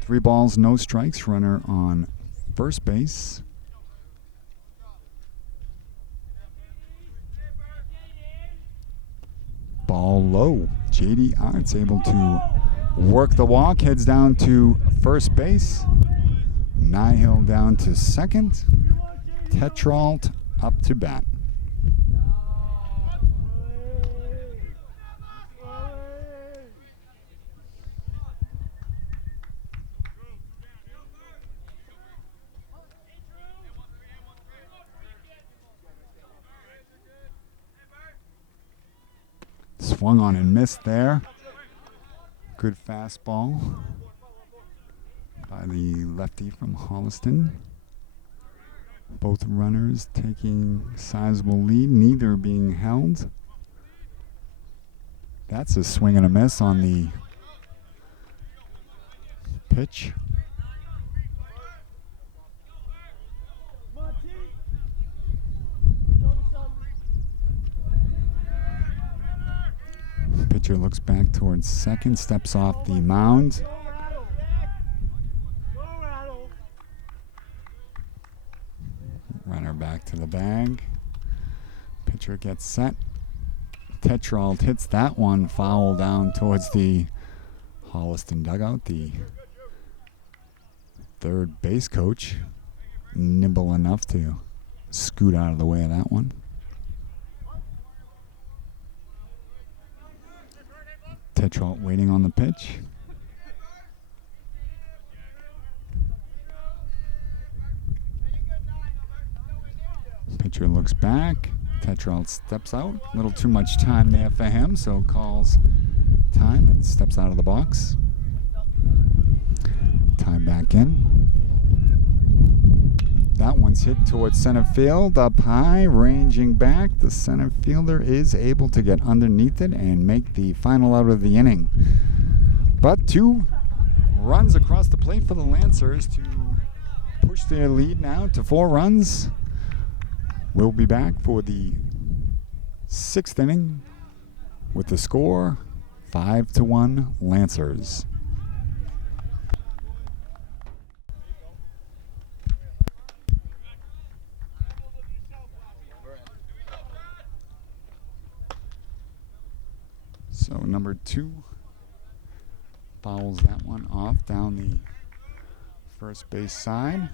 3 balls, no strikes. Runner on first base. Ball low. JD Arts able to work the walk, heads down to first base. Nihill down to second. Tetrault up to bat. Swung on and missed there. Good fastball by the lefty from Holliston. Both runners taking sizable lead, neither being held. That's a swing and a miss on the pitch. Pitcher looks back towards second, steps off the mound. Runner back to the bag. Pitcher gets set. Tetrault hits that one foul down towards the Holliston dugout. The third base coach nimble enough to scoot out of the way of that one. Tetrault waiting on the pitch. Pitcher looks back. Tetrault steps out. A little too much time there for him, so calls time and steps out of the box. Time back in. That one's hit towards center field, up high, ranging back. The center fielder is able to get underneath it and make the final out of the inning. But 2 runs across the plate for the Lancers to push their lead now to 4 runs. We'll be back for the 6th inning with the score 5-1 Lancers. So number 2 fouls that one off down the first base side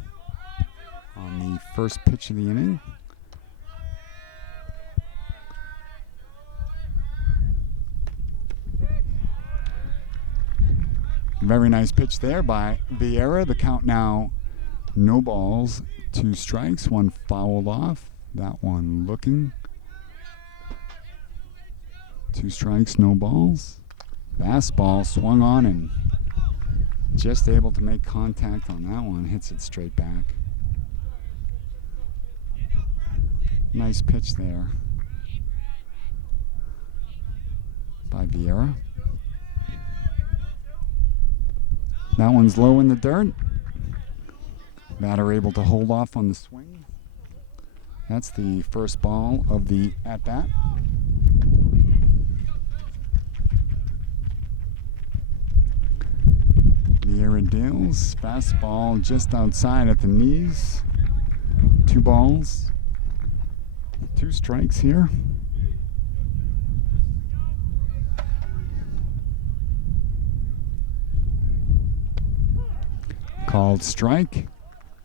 on the first pitch of the inning. Very nice pitch there by Vieira. The count now no balls, 2 strikes, 1 fouled off. That one looking. 2 strikes, no balls. Fastball swung on and just able to make contact on that one. Hits it straight back. Nice pitch there by Vieira. That one's low in the dirt. Batter able to hold off on the swing. That's the first ball of the at-bat. Vieira deals. Fastball just outside at the knees. 2 balls. 2 strikes here. Called strike,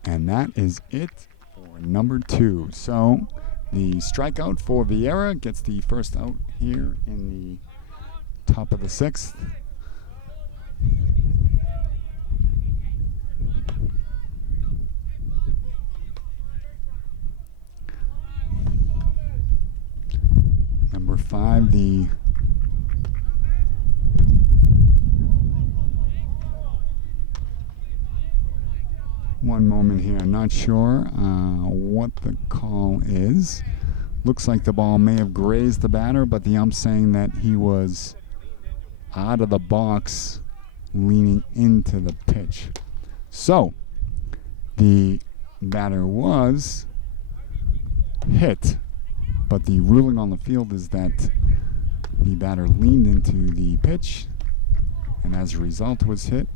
and that is it for number 2. So the strikeout for Vieira gets the first out here in the top of the 6th. Number 5, the one moment here, not sure what the call is. Looks like the ball may have grazed the batter, but the ump's saying that he was out of the box leaning into the pitch. So the batter was hit, but the ruling on the field is that the batter leaned into the pitch and as a result was hit.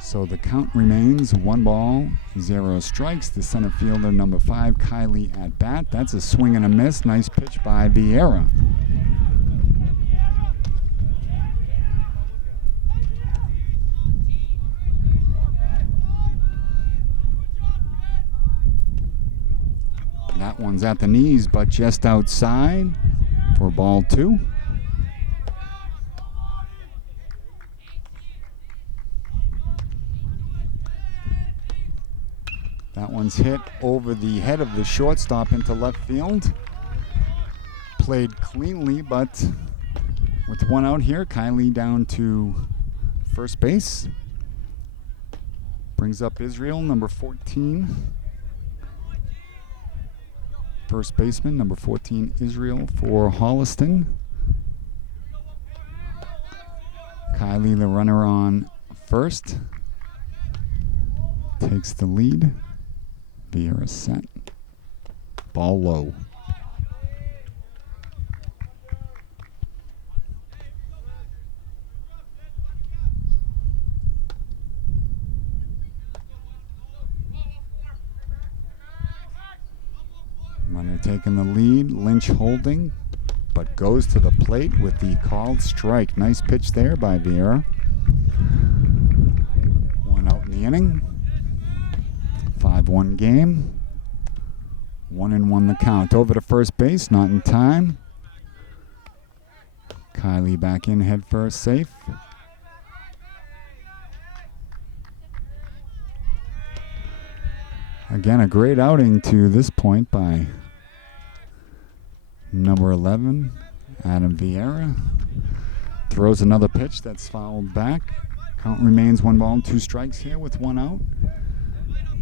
So the count remains 1 ball, 0 strikes. The center fielder, number 5, Kylie at bat. That's a swing and a miss. Nice pitch by Vieira. That one's at the knees, but just outside for ball 2. That one's hit over the head of the shortstop into left field. Played cleanly, but with one out here, Kylie down to first base. Brings up Israel, number 14. First baseman, number 14, Israel for Holliston. Kylie, the runner on first, takes the lead. Vieira set. Ball low. Runner taking the lead. Lynch holding, but goes to the plate with the called strike. Nice pitch there by Vieira. One out in the inning. 5-1 game. 1-1 the count. Over to first base, not in time. Kylie back in, head first, safe. Again, a great outing to this point by number 11, Adam Vieira. Throws another pitch that's fouled back. Count remains 1 ball and 2 strikes here with 1 out.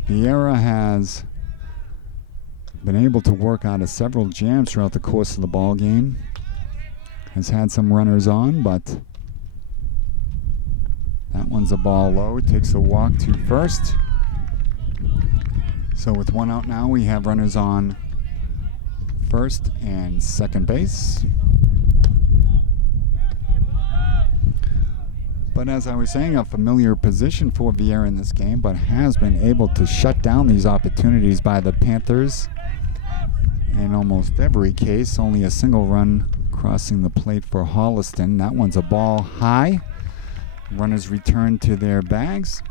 Vieira has been able to work out of several jams throughout the course of the ball game. Has had some runners on, but that one's a ball low. Takes a walk to first. So with 1 out now, we have runners on first and second base. But as I was saying, a familiar position for Vieira in this game, but has been able to shut down these opportunities by the Panthers. In almost every case, only a single run crossing the plate for Holliston. That one's a ball high. Runners return to their bags.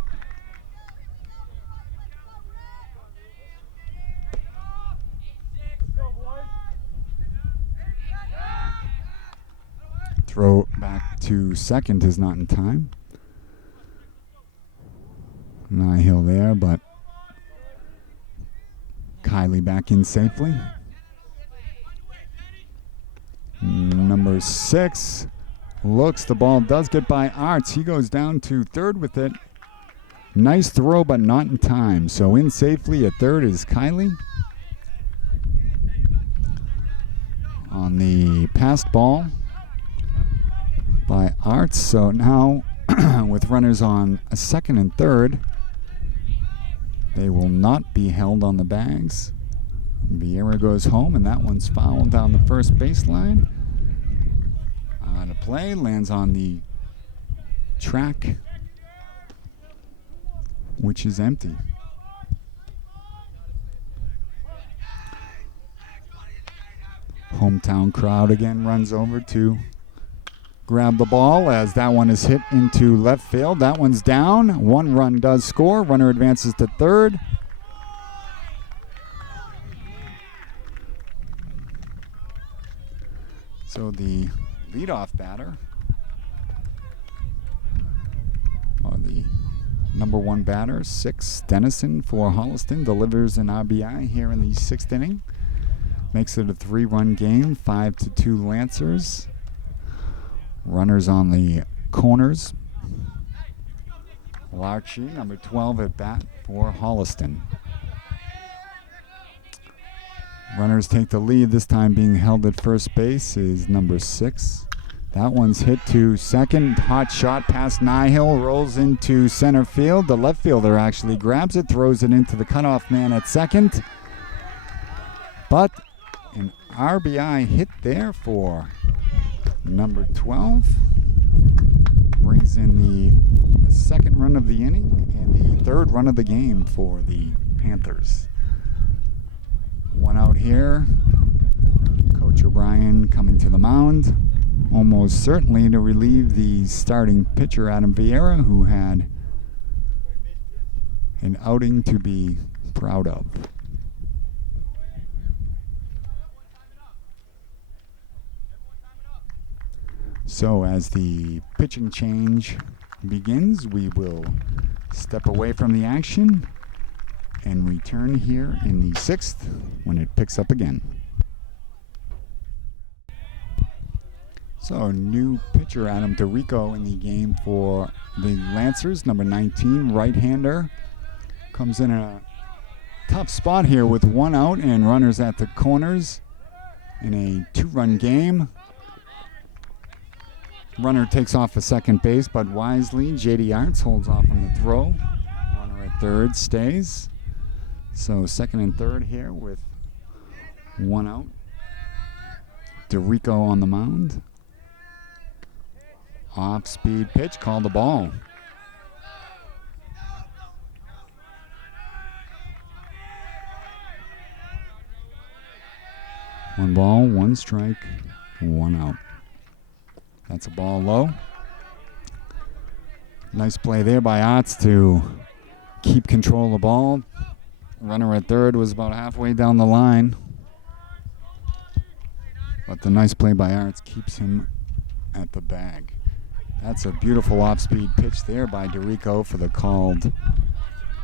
Throw back to second is not in time. Nihil there, but Kylie back in safely. Number 6 looks, the ball does get by Arts. He goes down to third with it. Nice throw, but not in time. So in safely at third is Kylie. On the passed ball by Arts. So now with runners on a second and third, they will not be held on the bags. Vieira goes home, and that one's fouled down the first baseline. On a play, lands on the track, which is empty. Hometown crowd again runs over to grab the ball as that one is hit into left field. That one's down. 1 run does score. Runner advances to third. So the leadoff batter, or the number 1 batter, 6, Dennison for Holliston, delivers an RBI here in the 6th inning. Makes it a 3-run game, 5-2 Lancers. Runners on the corners. Larchie, number 12 at bat for Holliston. Runners take the lead, this time being held at first base is number 6. That one's hit to second. Hot shot past Nihil, rolls into center field. The left fielder actually grabs it, throws it into the cutoff man at second. But an RBI hit there for number 12. Brings in the second run of the inning and the 3rd run of the game for the Panthers. 1 out here. Coach O'Brien coming to the mound, almost certainly to relieve the starting pitcher Adam Vieira, who had an outing to be proud of. So as the pitching change begins, we will step away from the action and return here in the 6th when it picks up again. So new pitcher Adam DeRico in the game for the Lancers, number 19, right-hander. Comes in a tough spot here with 1 out and runners at the corners in a 2-run game. Runner takes off at second base, but wisely J.D. Arts holds off on the throw. Runner at third stays. So second and third here with 1 out. DeRico on the mound. Off-speed pitch, called the ball. One ball, 1 strike, 1 out. That's a ball low. Nice play there by Otts to keep control of the ball. Runner at third was about halfway down the line. But the nice play by Arts keeps him at the bag. That's a beautiful off-speed pitch there by DeRico for the called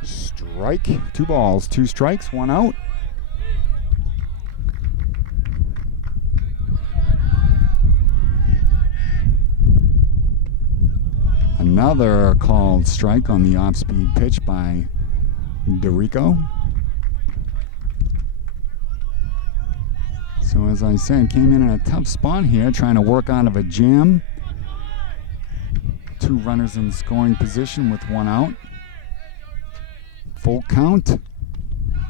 strike. 2 balls, 2 strikes, 1 out. Another called strike on the off-speed pitch by DeRico. So as I said, came in a tough spot here, trying to work out of a jam. 2 runners in scoring position with 1 out. Full count,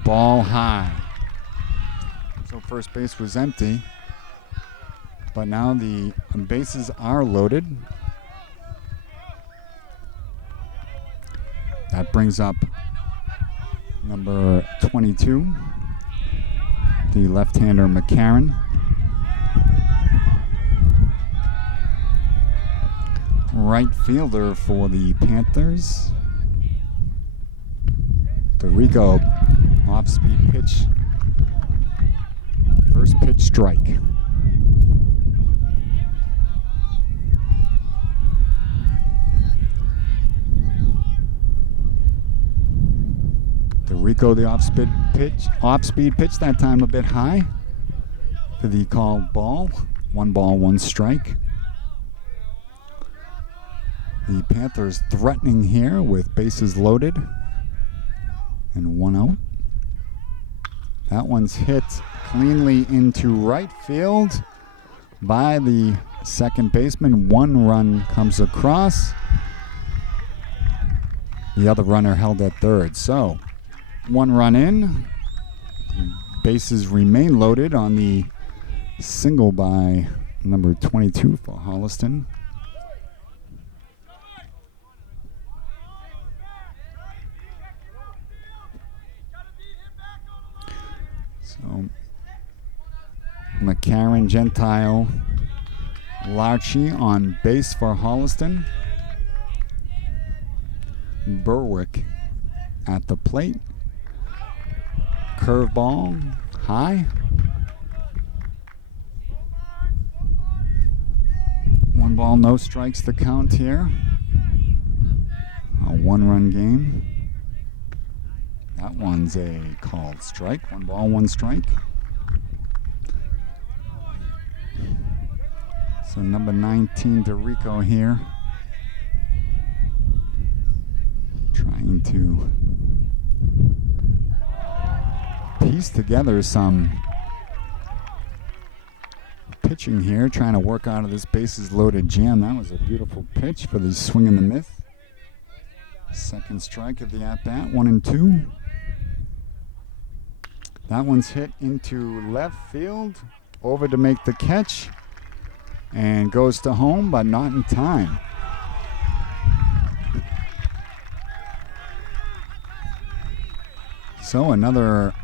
ball high. So first base was empty, but now the bases are loaded. That brings up number 22, the left-hander McCarron. Right fielder for the Panthers. DeRico, off-speed pitch. First pitch strike. DeRico, the off-speed pitch, that time a bit high for the called ball. 1 ball, 1 strike. The Panthers threatening here with bases loaded and 1 out. That one's hit cleanly into right field by the second baseman. 1 run comes across. The other runner held at third. So 1 run in. Bases remain loaded on the single by number 22 for Holliston. So McCarron, Gentile, Larchie on base for Holliston. Berwick at the plate. Curveball high. 1 ball, no strikes the count here. A 1-run game. That one's a called strike. 1 ball, 1 strike. So number 19, DeRico here. Trying to piece together some pitching here. Trying to work out of this bases loaded jam. That was a beautiful pitch for the swing and the miss. Second strike of the at-bat, 1 and 2. That one's hit into left field, over to make the catch, and goes to home, but not in time. So another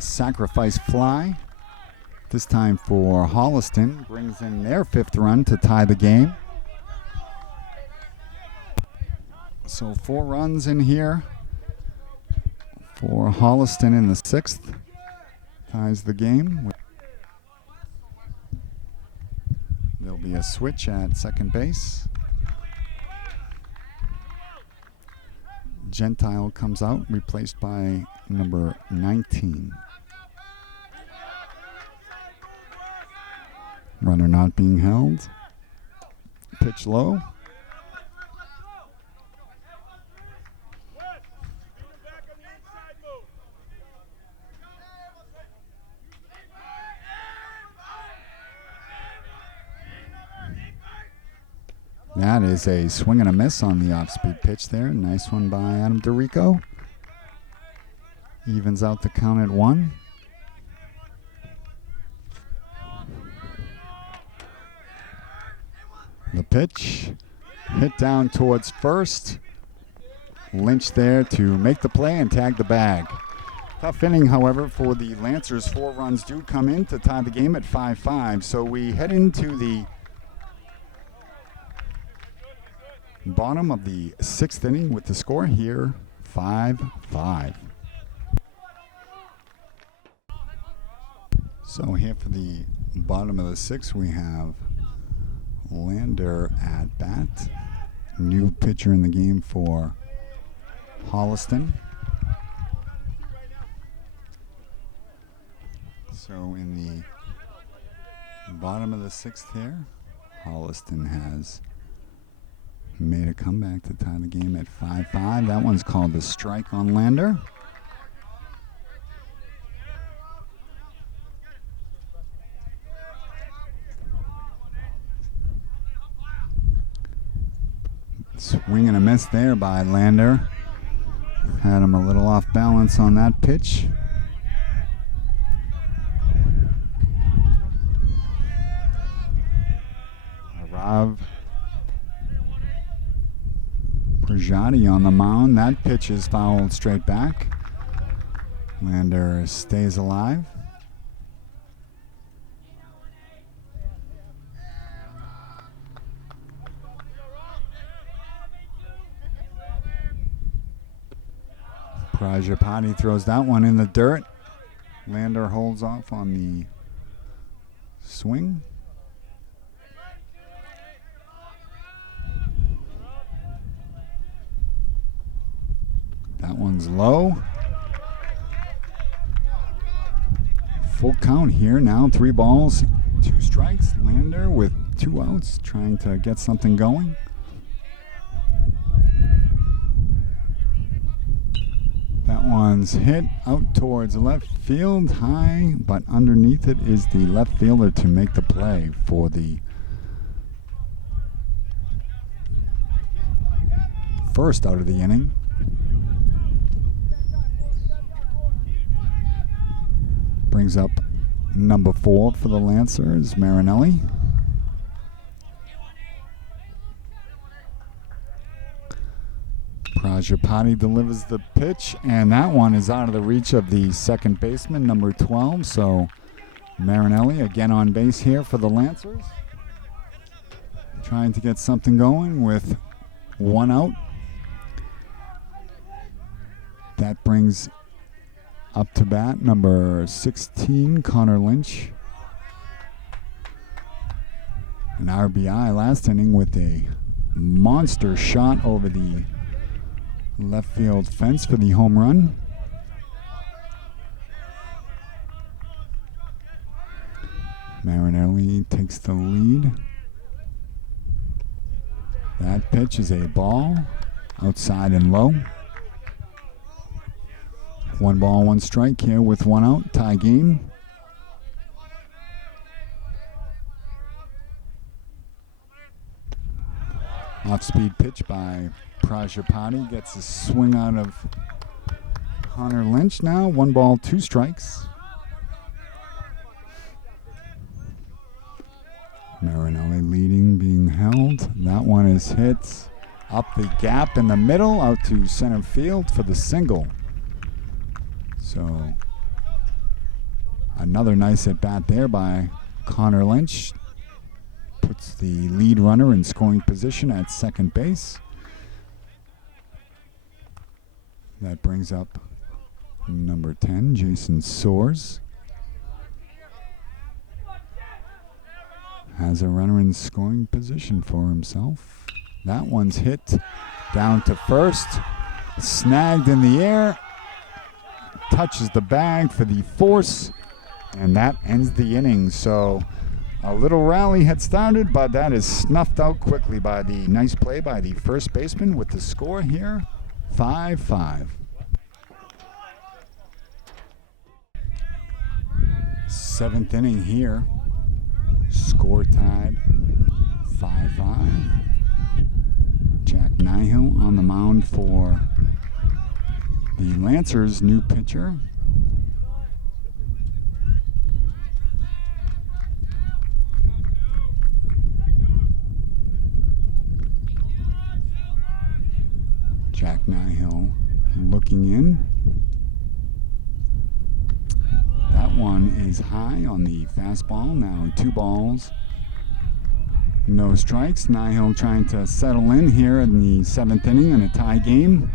sacrifice fly, this time for Holliston, brings in their 5th run to tie the game. So 4 runs in here for Holliston in the 6th. Ties the game. There'll be a a switch at second base. Gentile comes out, replaced by number 19. Runner not being held. Pitch low. That is a swing and a miss on the off-speed pitch there. Nice one by Adam DeRico. Evens out the count at 1. The pitch hit down towards first. Lynch there to make the play and tag the bag. Tough inning, however, for the Lancers. 4 runs do come in to tie the game at 5-5. So we head into the bottom of the 6th inning with the score here, 5-5. So here for the bottom of the 6th, we have Lander at bat. New pitcher in the game for Holliston. So in the bottom of the 6th here, Holliston has made a comeback to tie the game at 5-5. That one's called a strike on Lander. Swing and a miss there by Lander. Had him a little off balance on that pitch. Arav Prajati on the mound. That pitch is fouled straight back. Lander stays alive. Prajapati throws that one in the dirt. Lander holds off on the swing. That one's low. Full count here now. 3 balls, 2 strikes. Lander with 2 outs, trying to get something going. That one's hit out towards left field, high, but underneath it is the left fielder to make the play for the first out of the inning. Brings up number 4 for the Lancers, Marinelli. Prajapati delivers the pitch, and that one is out of the reach of the second baseman, number 12. So Marinelli again on base here for the Lancers. Trying to get something going with 1 out. That brings up to bat number 16, Connor Lynch. An RBI last inning with a monster shot over the left field fence for the home run. Marinelli takes the lead. That pitch is a ball, outside and low. 1 ball, 1 strike here with 1 out, tie game. Off-speed pitch by Prajapati gets a swing out of Connor Lynch now. 1 ball, 2 strikes. Marinelli leading, being held. That one is hit up the gap in the middle, out to center field for the single. So another nice at bat there by Connor Lynch. Puts the lead runner in scoring position at second base. That brings up number 10, Jason Soares. has a runner in scoring position for himself. That one's hit down to first, snagged in the air, touches the bag for the force, and that ends the inning. So a little rally had started, but that is snuffed out quickly by the nice play by the first baseman with the score here, 5-5. Seventh inning here, score tied 5-5. Jack Nihill on the mound for the Lancers' new pitcher. Jack Nihill looking in. That one is high on the fastball. Now 2 balls, no strikes. Nihill trying to settle in here in the 7th inning in a tie game.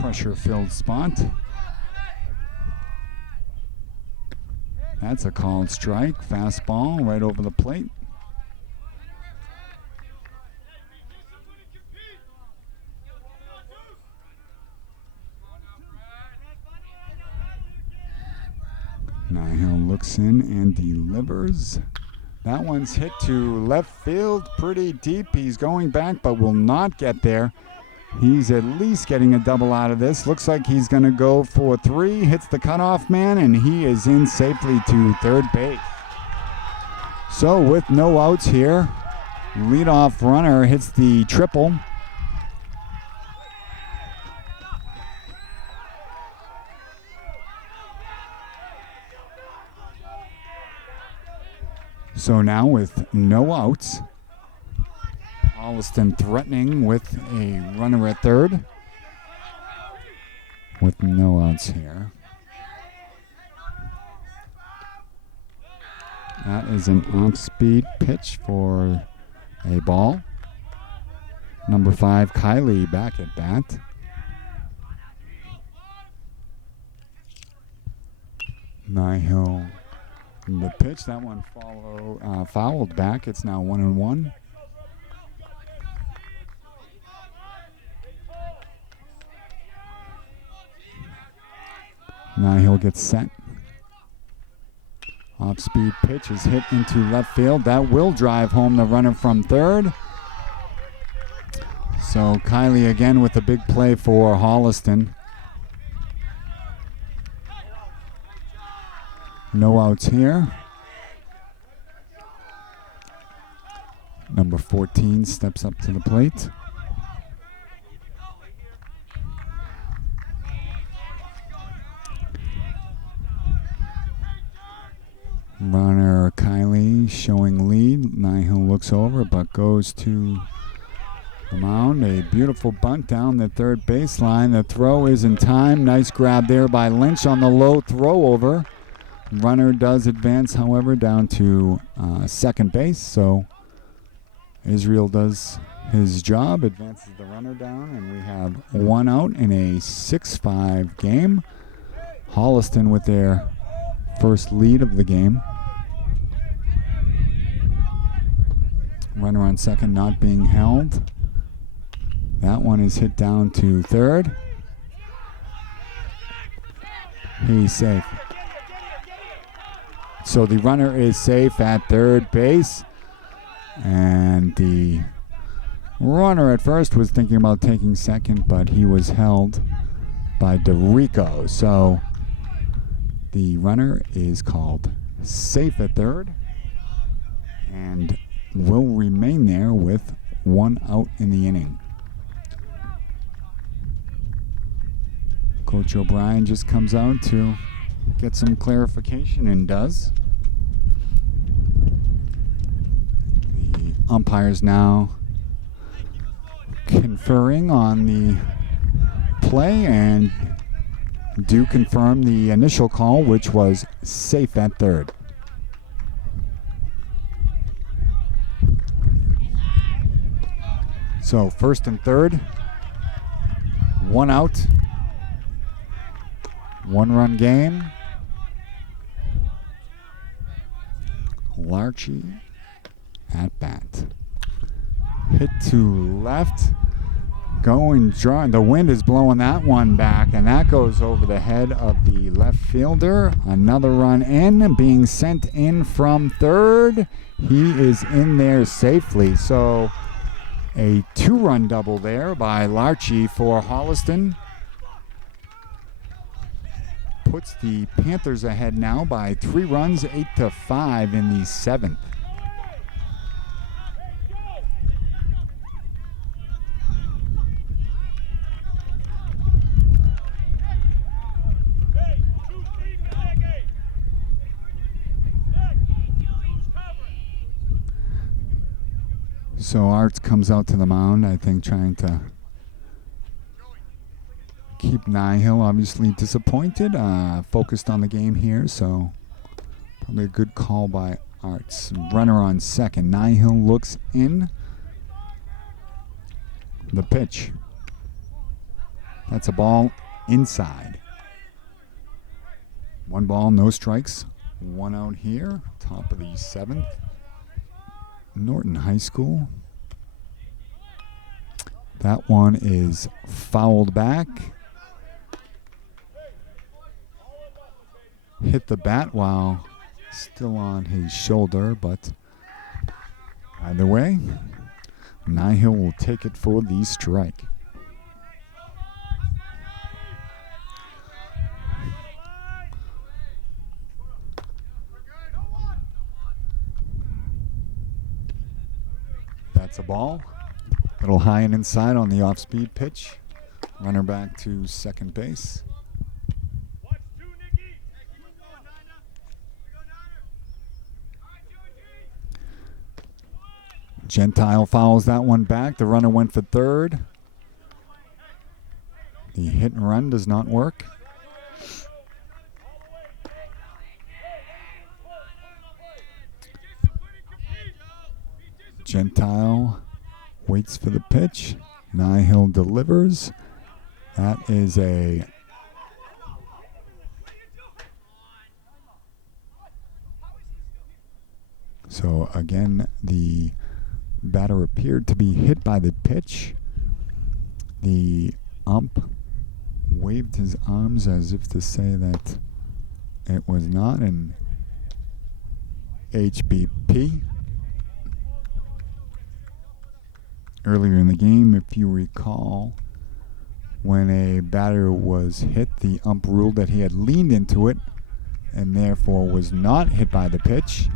Pressure-filled spot. That's a called strike. Fastball right over the plate. Nihill looks in and delivers. That one's hit to left field pretty deep. He's going back but will not get there. He's at least getting a double out of this. Looks like he's going to go for 3. Hits the cutoff man, and he is in safely to third base. So with no outs here, leadoff runner hits the triple. So now with no outs, Holliston threatening with a runner at third. With no outs here. That is an off-speed pitch for a ball. Number 5, Kylie back at bat. Nihill. The pitch, that one fouled back. It's now 1-1. Nihill gets set. Off-speed pitch is hit into left field. That will drive home the runner from third. So Kylie again with a big play for Holliston. No outs here. Number 14 steps up to the plate. Runner Kylie showing lead. Nihill looks over but goes to the mound. A beautiful bunt down the third baseline. The throw is in time. Nice grab there by Lynch on the low throw over. Runner does advance, however, down to second base. So Israel does his job, advances the runner down, and we have 1 out in a 6-5 game. Holliston with their first lead of the game. Runner on second not being held. That one is hit down to third. He's safe. So the runner is safe at third base. And the runner at first was thinking about taking second, but he was held by DeRico. So the runner is called safe at third and will remain there with 1 out in the inning. Coach O'Brien just comes out to get some clarification and does. The umpires now conferring on the play and do confirm the initial call, which was safe at third. So first and third, 1 out, 1-run game. Larchie at bat. Hit to left. Going dry. The wind is blowing that one back, and that goes over the head of the left fielder. Another run in, being sent in from third. He is in there safely. So a 2-run double there by Larchie for Holliston. Puts the Panthers ahead now by 3 runs, 8-5 in the 7th. So Arts comes out to the mound, I think, trying to keep Nihill obviously disappointed, focused on the game here, so probably a good call by Arts. Runner on second. Nihill looks in. The pitch. That's a ball inside. 1 ball, no strikes. 1 out here. Top of the 7th. Norton High School. That one is fouled back. Hit the bat while still on his shoulder, but either way, Nihill will take it for the strike. That's a ball. A little high and inside on the off-speed pitch. Runner back to second base. Gentile fouls that one back. The runner went for third. The hit and run does not work. Gentile waits for the pitch. Nihill delivers. That is a so again the batter appeared to be hit by the pitch. The ump waved his arms as if to say that it was not an HBP. Earlier in the game, if you recall, when a batter was hit, the ump ruled that he had leaned into it and therefore was not hit by the pitch.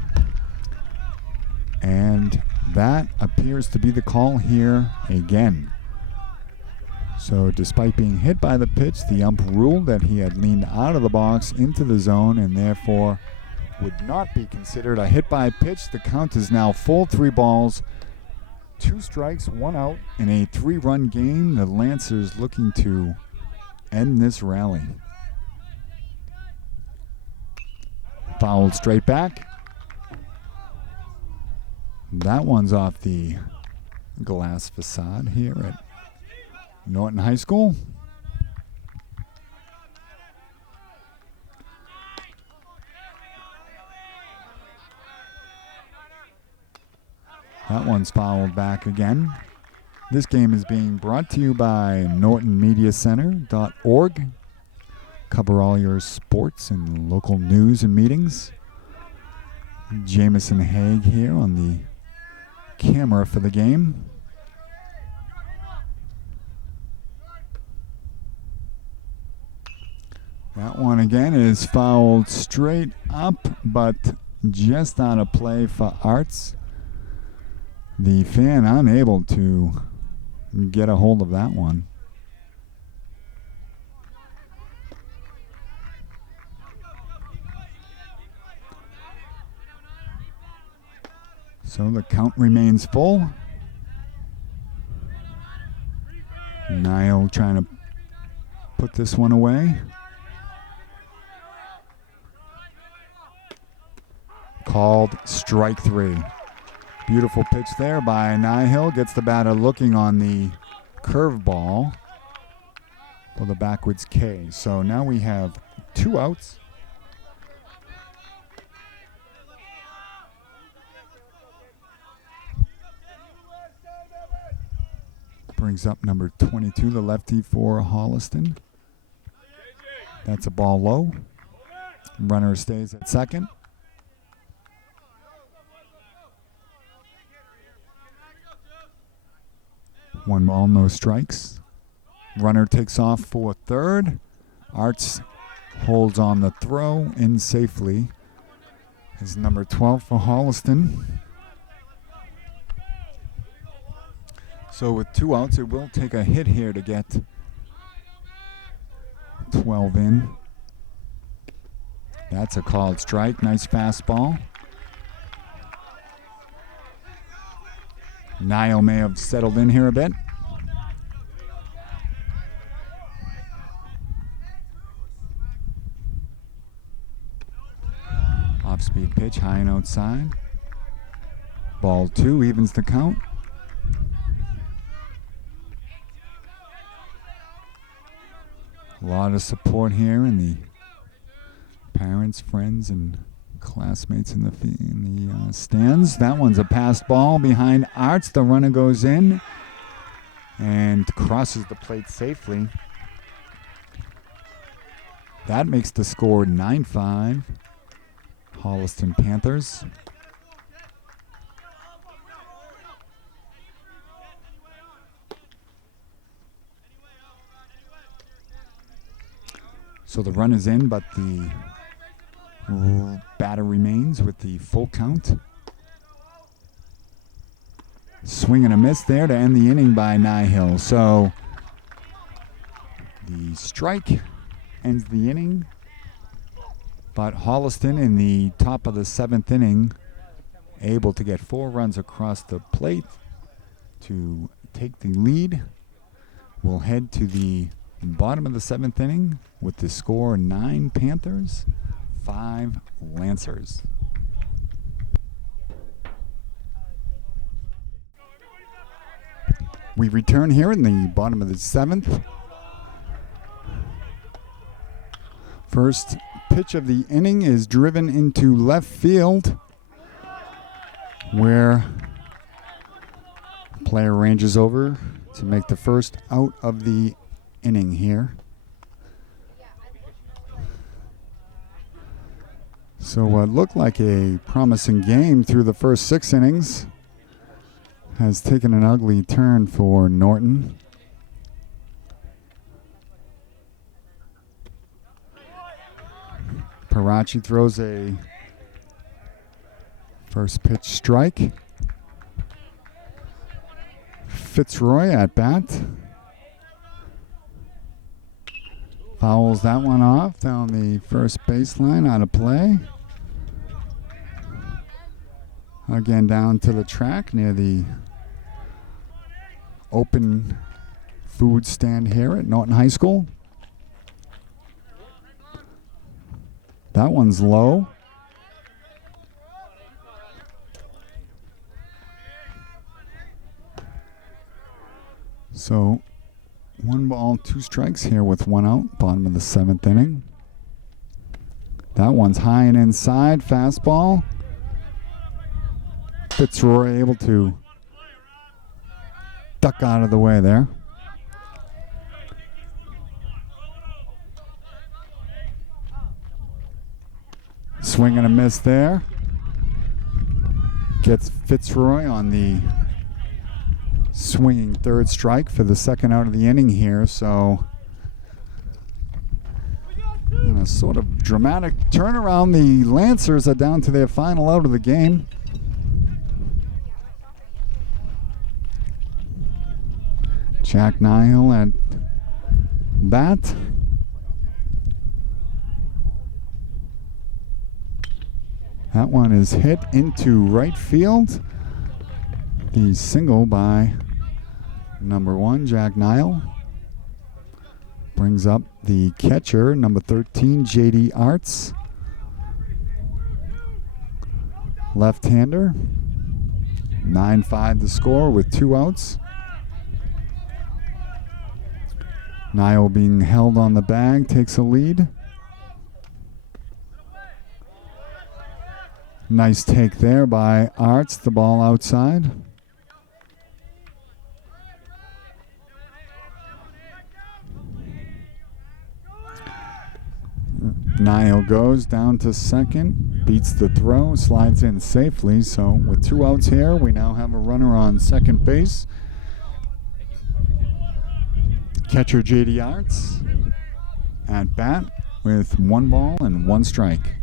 And that appears to be the call here again. So despite being hit by the pitch, the ump ruled that he had leaned out of the box into the zone and therefore would not be considered a hit by pitch. The count is now full, 3 balls, 2 strikes, 1 out in a 3-run game. The Lancers looking to end this rally. Fouled straight back. That one's off the glass facade here at Norton High School. That one's fouled back again. This game is being brought to you by NortonMediaCenter.org. Cover all your sports and local news and meetings. Jamison Haig here on the camera for the game. That one again is fouled straight up, but just out of play for Arts. The fan unable to get a hold of that one. So the count remains full. Niall trying to put this one away. Called strike 3. Beautiful pitch there by Nihill. Gets the batter looking on the curveball for the backwards K. So now we have 2 outs. Brings up number 22, the lefty for Holliston. That's a ball low. Runner stays at second. One ball, no strikes. Runner takes off for third. Arts holds on the throw in safely. Is number 12 for Holliston. So with 2 outs, it will take a hit here to get 12 in. That's a called strike. Nice fastball. Niall may have settled in here a bit. Off-speed pitch, high and outside. Ball 2 evens the count. A lot of support here in the parents, friends, and classmates in the stands. That one's a passed ball behind Arts. The runner goes in and crosses the plate safely. That makes the score 9-5. Holliston Panthers. So the run is in, but the batter remains with the full count. Swing and a miss there to end the inning by Nihill. So the strike ends the inning, but Holliston in the top of the 7th inning able to get 4 runs across the plate to take the lead. We'll head to the bottom of the 7th inning with the score 9 Panthers, 5 Lancers. We return here in the bottom of the 7th. First pitch of the inning is driven into left field, where the player ranges over to make the first out of the inning here. So what looked like a promising game through the first 6 innings has taken an ugly turn for Norton. Parachi throws a first pitch strike. Fitzroy at bat. Fouls that one off down the first baseline, out of play. Again down to the track near the open food stand here at Norton High School. That one's low. So 1 ball, 2 strikes here with 1 out, bottom of the 7th inning. That one's high and inside, fastball. Fitzroy able to duck out of the way there. Swing and a miss there. Gets Fitzroy on the swinging third strike for the second out of the inning here. So in a sort of dramatic turnaround, the Lancers are down to their final out of the game. Jack Nihill at bat. That one is hit into right field. The single by number 1, Jack Nihill. Brings up the catcher, number 13, J.D. Arts. Left-hander. 9-5 the score with 2 outs. Nihill being held on the bag takes a lead. Nice take there by Arts, the ball outside. Niall goes down to second, beats the throw, slides in safely. So with 2 outs here, we now have a runner on second base. Catcher J.D. Arts at bat with 1 ball and 1 strike.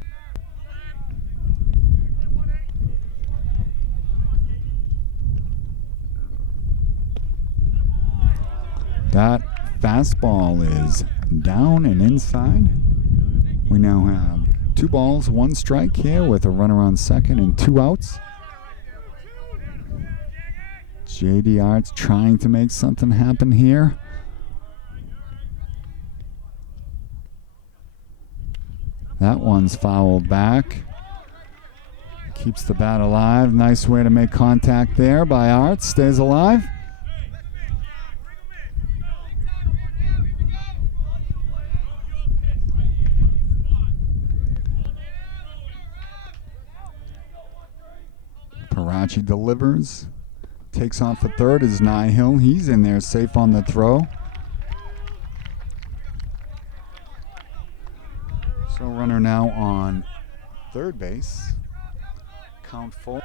That fastball is down and inside. We now have 2 balls, 1 strike here with a runner on second and 2 outs. J.D. Arts trying to make something happen here. That one's fouled back. Keeps the bat alive. Nice way to make contact there by Arts. Stays alive. Parachi delivers. Takes off the third is Nihill. He's in there safe on the throw. So runner now on third base. Count full.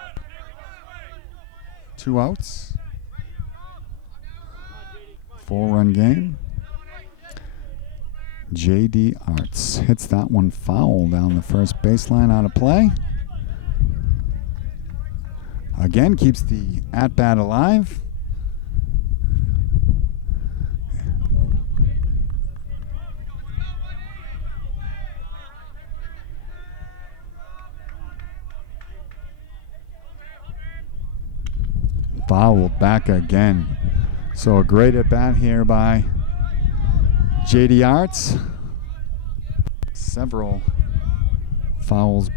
2 outs. 4-run game. J.D. Arts hits that one foul down the first baseline, out of play. Again, keeps the at-bat alive. Fouled back again. So a great at-bat here by J.D. Arts. Several foul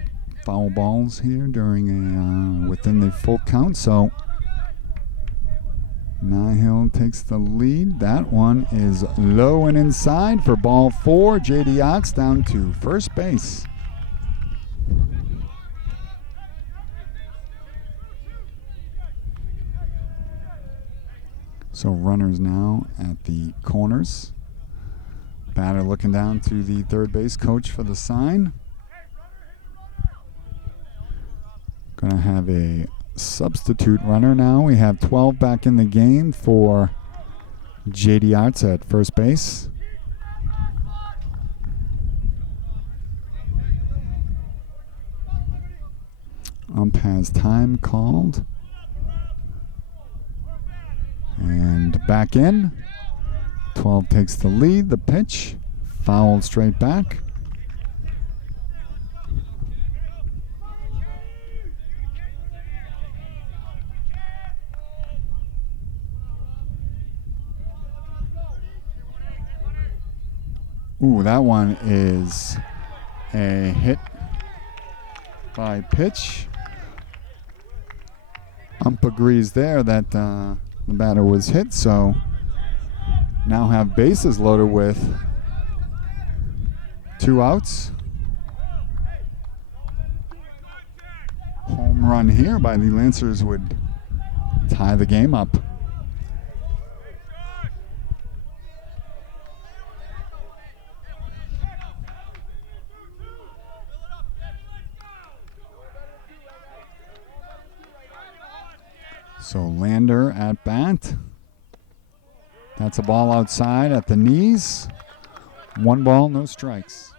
balls here during a within the full count. So Nihill takes the lead. That one is low and inside for ball 4. J.D. Arts down to first base. So runners now at the corners. Batter looking down to the third base coach for the sign. Going to have a substitute runner now. We have 12 back in the game for J.D. Arts at first base. Ump has time called. And back in. 12 takes the lead. The pitch. Fouled straight back. Ooh, that one is a hit by pitch. Ump agrees there that the batter was hit, so now have bases loaded with 2 outs. Home run here by the Lancers would tie the game up. So Lander at bat. That's a ball outside at the knees. 1 ball, no strikes.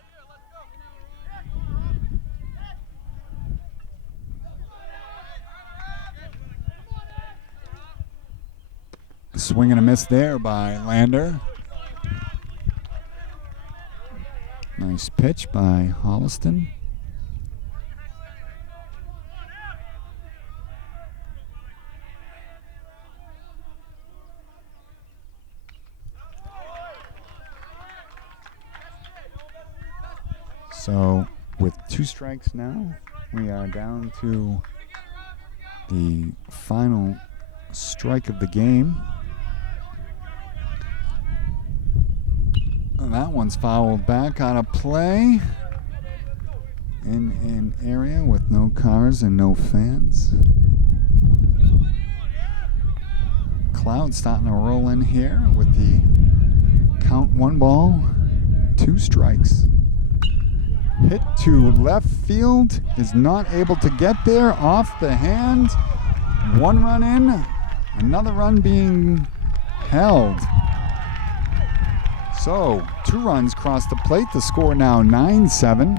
Swing and a miss there by Lander. Nice pitch by Holliston. So with 2 strikes now, we are down to the final strike of the game. And that one's fouled back out of play in an area with no cars and no fans. Cloud starting to roll in here with the count 1 ball, 2 strikes. Hit to left field, is not able to get there, off the hand. 1 run in, another run being held. So 2 runs cross the plate. The score now 9-7.